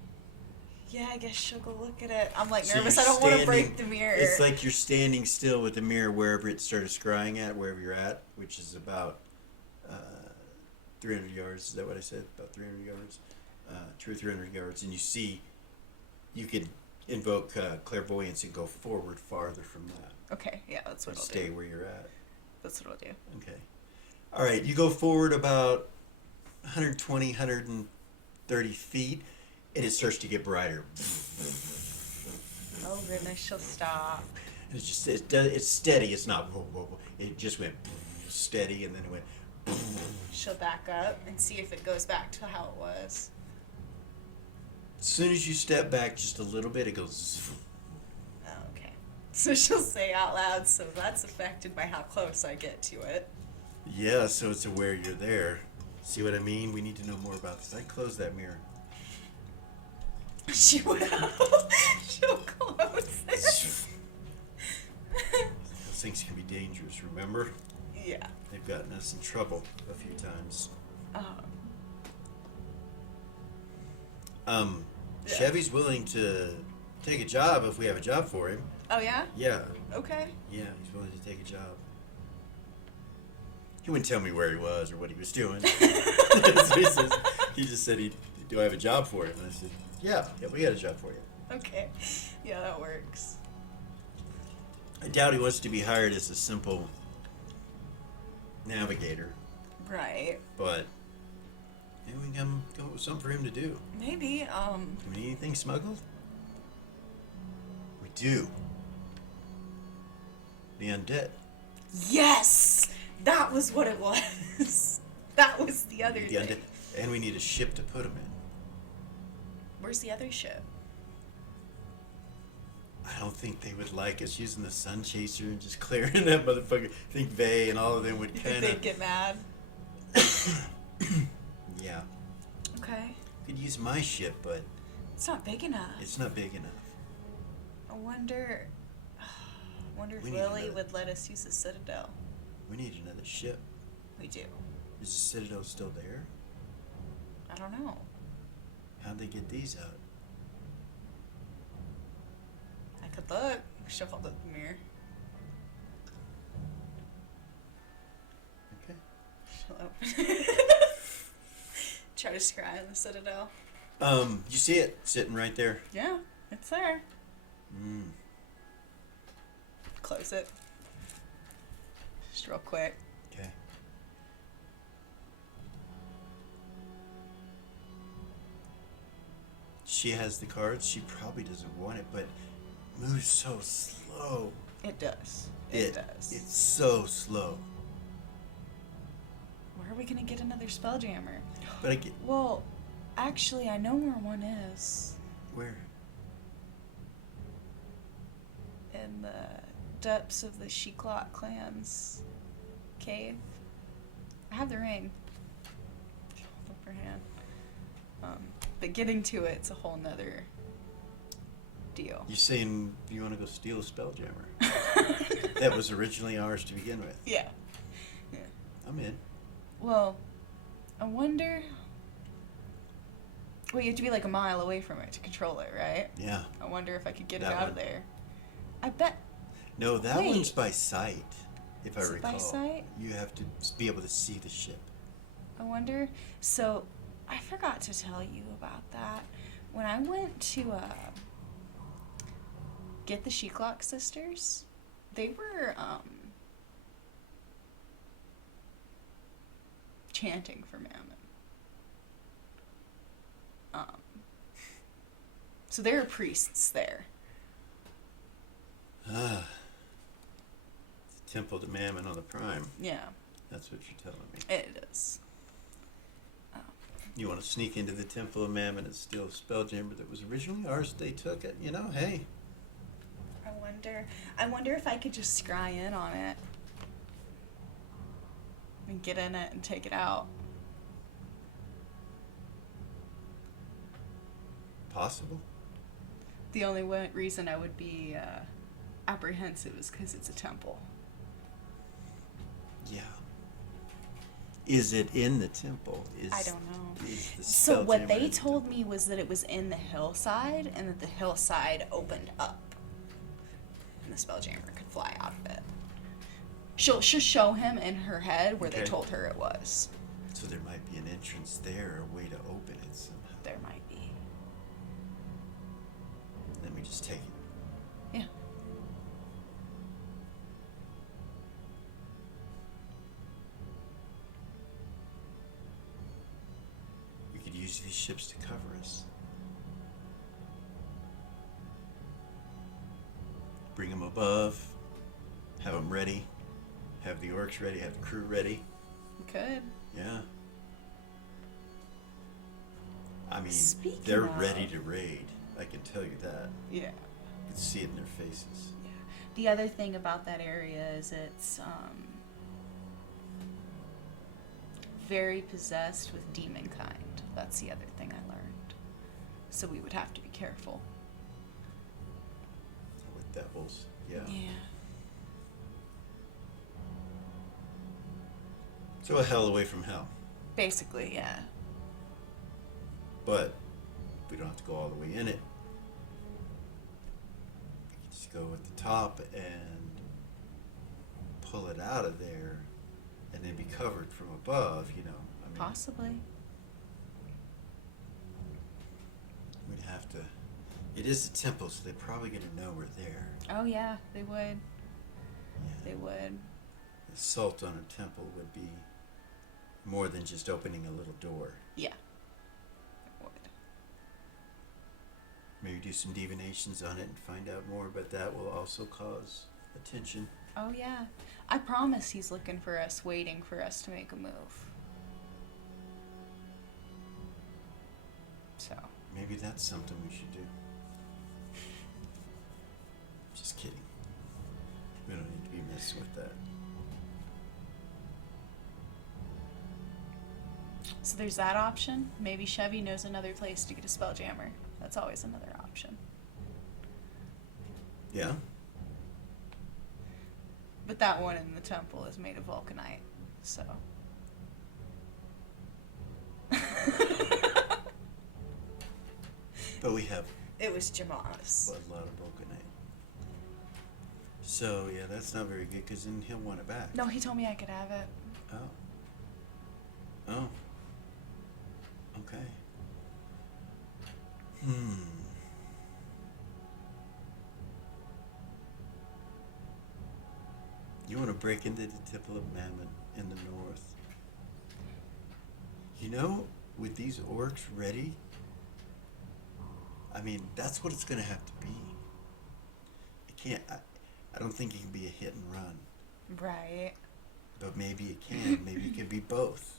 Yeah, I guess she'll go look at it. I'm like So nervous. you're I don't want to break standing- the mirror. It's like you're standing still with the mirror wherever it started scrying at, wherever you're at, which is about 300 yards. Is that what I said? About 300 yards? 2 or 300 yards. And you could invoke clairvoyance and go forward farther from that. Okay, yeah, that's what And I'll stay do. where you're at. That's what I'll do. Okay. All right, you go forward about 120, 130 feet, and it starts to get brighter. Oh goodness, she'll stop. And it's steady. It's not whoa, whoa, whoa. It just went steady, and then it went. She'll back up and see if it goes back to how it was. As soon as you step back just a little bit, it goes. Oh, okay. So she'll say out loud, so that's affected by how close I get to it. Yeah, so it's aware you're there. See what I mean? We need to know more about this. I closed that mirror. She will. She'll close it. Those things can be dangerous, remember? Yeah. They've gotten us in trouble a few times. Yeah. Chevy's willing to take a job if we have a job for him. Oh, yeah? Yeah, Okay. yeah, he's willing to take a job. He wouldn't tell me where he was or what he was doing. So he just said, do I have a job for him? And I said, yeah, we got a job for you. Okay. Yeah, that works. I doubt he wants to be hired as a simple navigator, Right. but maybe we can come up with something for him to do. Maybe, Do we need anything smuggled? We do. The undead. Yes! That was what it was. That was the other The thing. undead. And we need a ship to put them in. Where's the other ship? I don't think they would like us using the sun chaser and just clearing that motherfucker. I think Vay and all of them would You think kind they'd of. get mad? Yeah. Okay. Could use my ship, but It's not big enough. it's not big enough. I wonder if We need Lily another- would let us use the Citadel. We need another ship. We do. Is the Citadel still there? I don't know. How'd they get these out? I could look. She'll hold up the mirror. Okay. She'll open. Try to scry on the Citadel. You see it sitting right there? Yeah, it's there. Mm. Close it. Just real quick. Okay. She has the cards. She probably doesn't want it, but moves so slow. It does. It does. It's so slow. Where are we gonna get another Spelljammer? But I get Well, actually, I know where one is. where? In the depths of the Cikala clan's cave. I have the ring. Hold up her hand. But getting to it's a whole nother deal. You're saying you want to go steal a Spelljammer? That was originally ours to begin with. Yeah. I'm in. Well, I wonder. Well, you have to be like a mile away from it to control it, right? Yeah. I wonder if I could get it That out one. of there. I bet. No, that Wait. one's by sight. If Is I it by recall, sight? you have to be able to see the ship. I wonder. So, I forgot to tell you about that. When I went to get the Cikala sisters, they were chanting for Mammon. So there are priests there. Ah. The Temple to Mammon on the Prime. Yeah, That's what you're telling me. it is. You want to sneak into the Temple of Mammon and steal a Spelljammer that was originally ours? They took it. You know, hey. I wonder if I could just scry in on it and get in it and take it out. Possible. The only reason I would be apprehensive is because it's a temple. Yeah. Is it in the temple? I don't know. Is the So what Spelljammer they in the told temple? me was that it was in the hillside and that the hillside opened up and the Spelljammer could fly out of it. She'll show him in her head where they Okay. told her it was. So there might be an entrance there, a way to open it somehow. There might be. Let me just take it. Yeah. We could use these ships to cover us. Bring them above, have them ready, have the orcs ready, have the crew ready. We could. Yeah. I mean, Speaking they're of- ready to raid. I can tell you that. Yeah. You can see it in their faces. Yeah. The other thing about that area is it's very possessed with demon kind. That's the other thing I learned. So we would have to be careful. With devils. Yeah. Yeah. So a hell away from hell. Basically, yeah. But we don't have to go all the way in it. We can just go at the top and pull it out of there and then be covered from above, you know. I mean, Possibly. we'd have to. It is a temple, so they're probably going to know we're there. Oh yeah, they would. Yeah. They would. Assault on a temple would be more than just opening a little door. Yeah. They would. Maybe do some divinations on it and find out more, but that will also cause attention. Oh yeah. I promise he's looking for us, waiting for us to make a move. So. Maybe that's something we should do. Just kidding. We don't need to be messing with that. So there's that option. Maybe Chevy knows another place to get a Spelljammer. That's always another option. Yeah? But that one in the temple is made of vulcanite, so. But we have It was Jamas. a lot of vulcanite. So, yeah, that's not very good because then he'll want it back. No, he told me I could have it. Oh. Oh. Okay. You want to break into the Temple of Mammon in the north. You know, with these orcs ready, I mean, that's what it's going to have to be. It can't, I don't think it can be a hit and run. Right. But maybe it can. Maybe it could be both.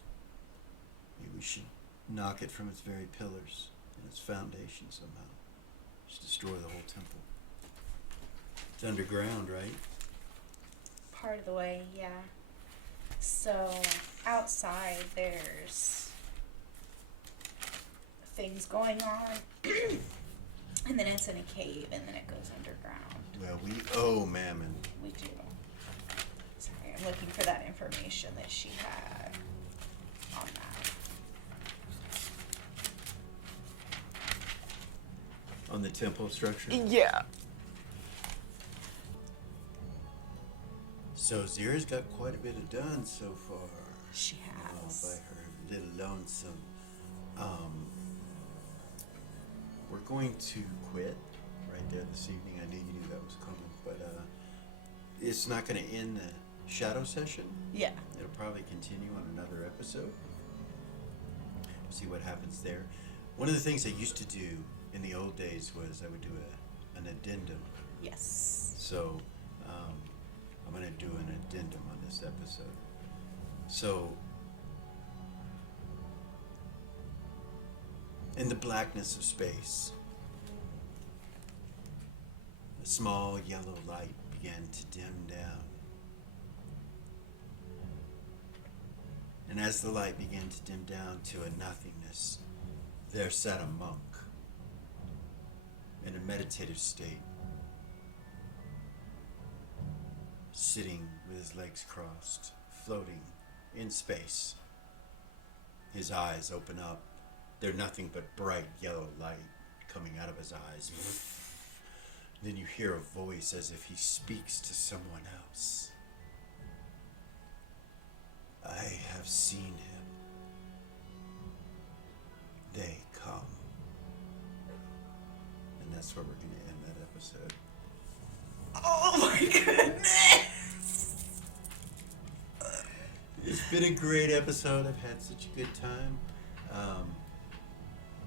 Maybe we should knock it from its very pillars and its foundation somehow. Just destroy the whole temple. It's underground, right? Part of the way, yeah. So, outside, there's things going on. And then it's in a cave, and then it goes underground. Well, we owe Mammon. We do. Sorry, I'm looking for that information that she had on that. On the temple structure? Yeah. So Zyra's got quite a bit of done so far. She Oh, has. by her little lonesome. We're going to quit right there this evening. I knew you knew that was coming, but it's not going to end the shadow session. Yeah. It'll probably continue on another episode. See what happens there. One of the things I used to do in the old days was I would do an addendum. Yes. So I'm going to do an addendum on this episode. So in the blackness of space, a small yellow light began to dim down. And as the light began to dim down to a nothingness, there sat a monk in a meditative state, sitting with his legs crossed, floating in space. His eyes open up. They're nothing but bright yellow light coming out of his eyes. Then you hear a voice as if he speaks to someone else. I have seen him. They come. And that's where we're going to end that episode. Oh my goodness! It's been a great episode. I've had such a good time.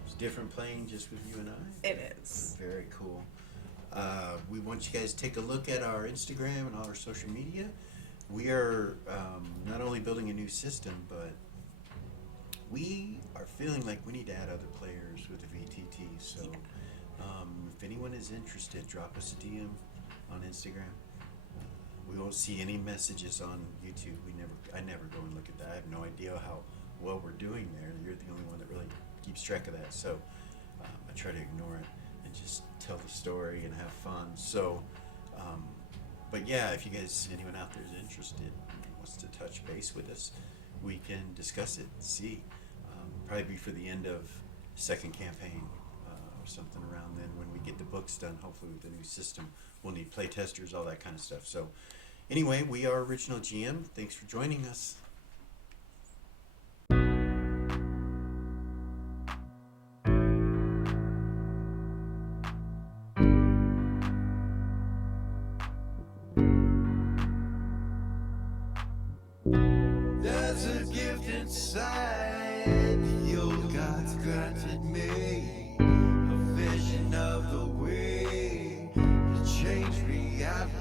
It's different playing just with you and I. It is. Very cool. We want you guys to take a look at our Instagram and all our social media. We are not only building a new system, but we are feeling like we need to add other players with the VTT. So if anyone is interested, drop us a DM on Instagram. We won't see any messages on YouTube. I never go and look at that. I have no idea how well we're doing there. You're the only one that really keeps track of that. So I try to ignore it and just tell the story and have fun. So, but yeah, if you guys, anyone out there is interested and wants to touch base with us, we can discuss it, see. Probably be for the end of second campaign or something around then when we get the books done, hopefully with the new system. We'll need play testers, all that kind of stuff. So anyway, we are Original GM. Thanks for joining us. There's a gift inside the old gods granted me, a vision of the way to change reality.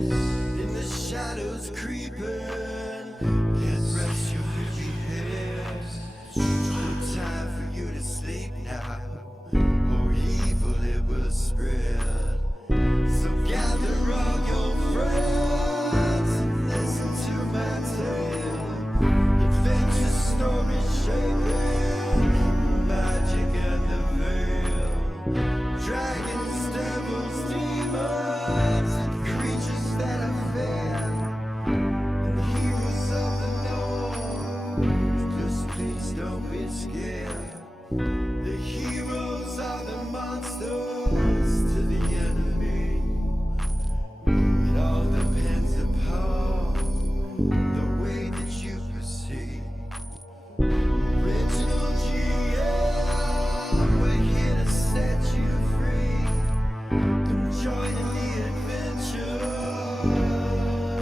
In the shadows creeping, can't rest your weary head. No time for you to sleep now, or evil it will spread. So gather all your friends and listen to my tale. Adventure story shaping, magic and the veil. Dragons, devils, demons, and creatures that I fear, and heroes of the night. Hero.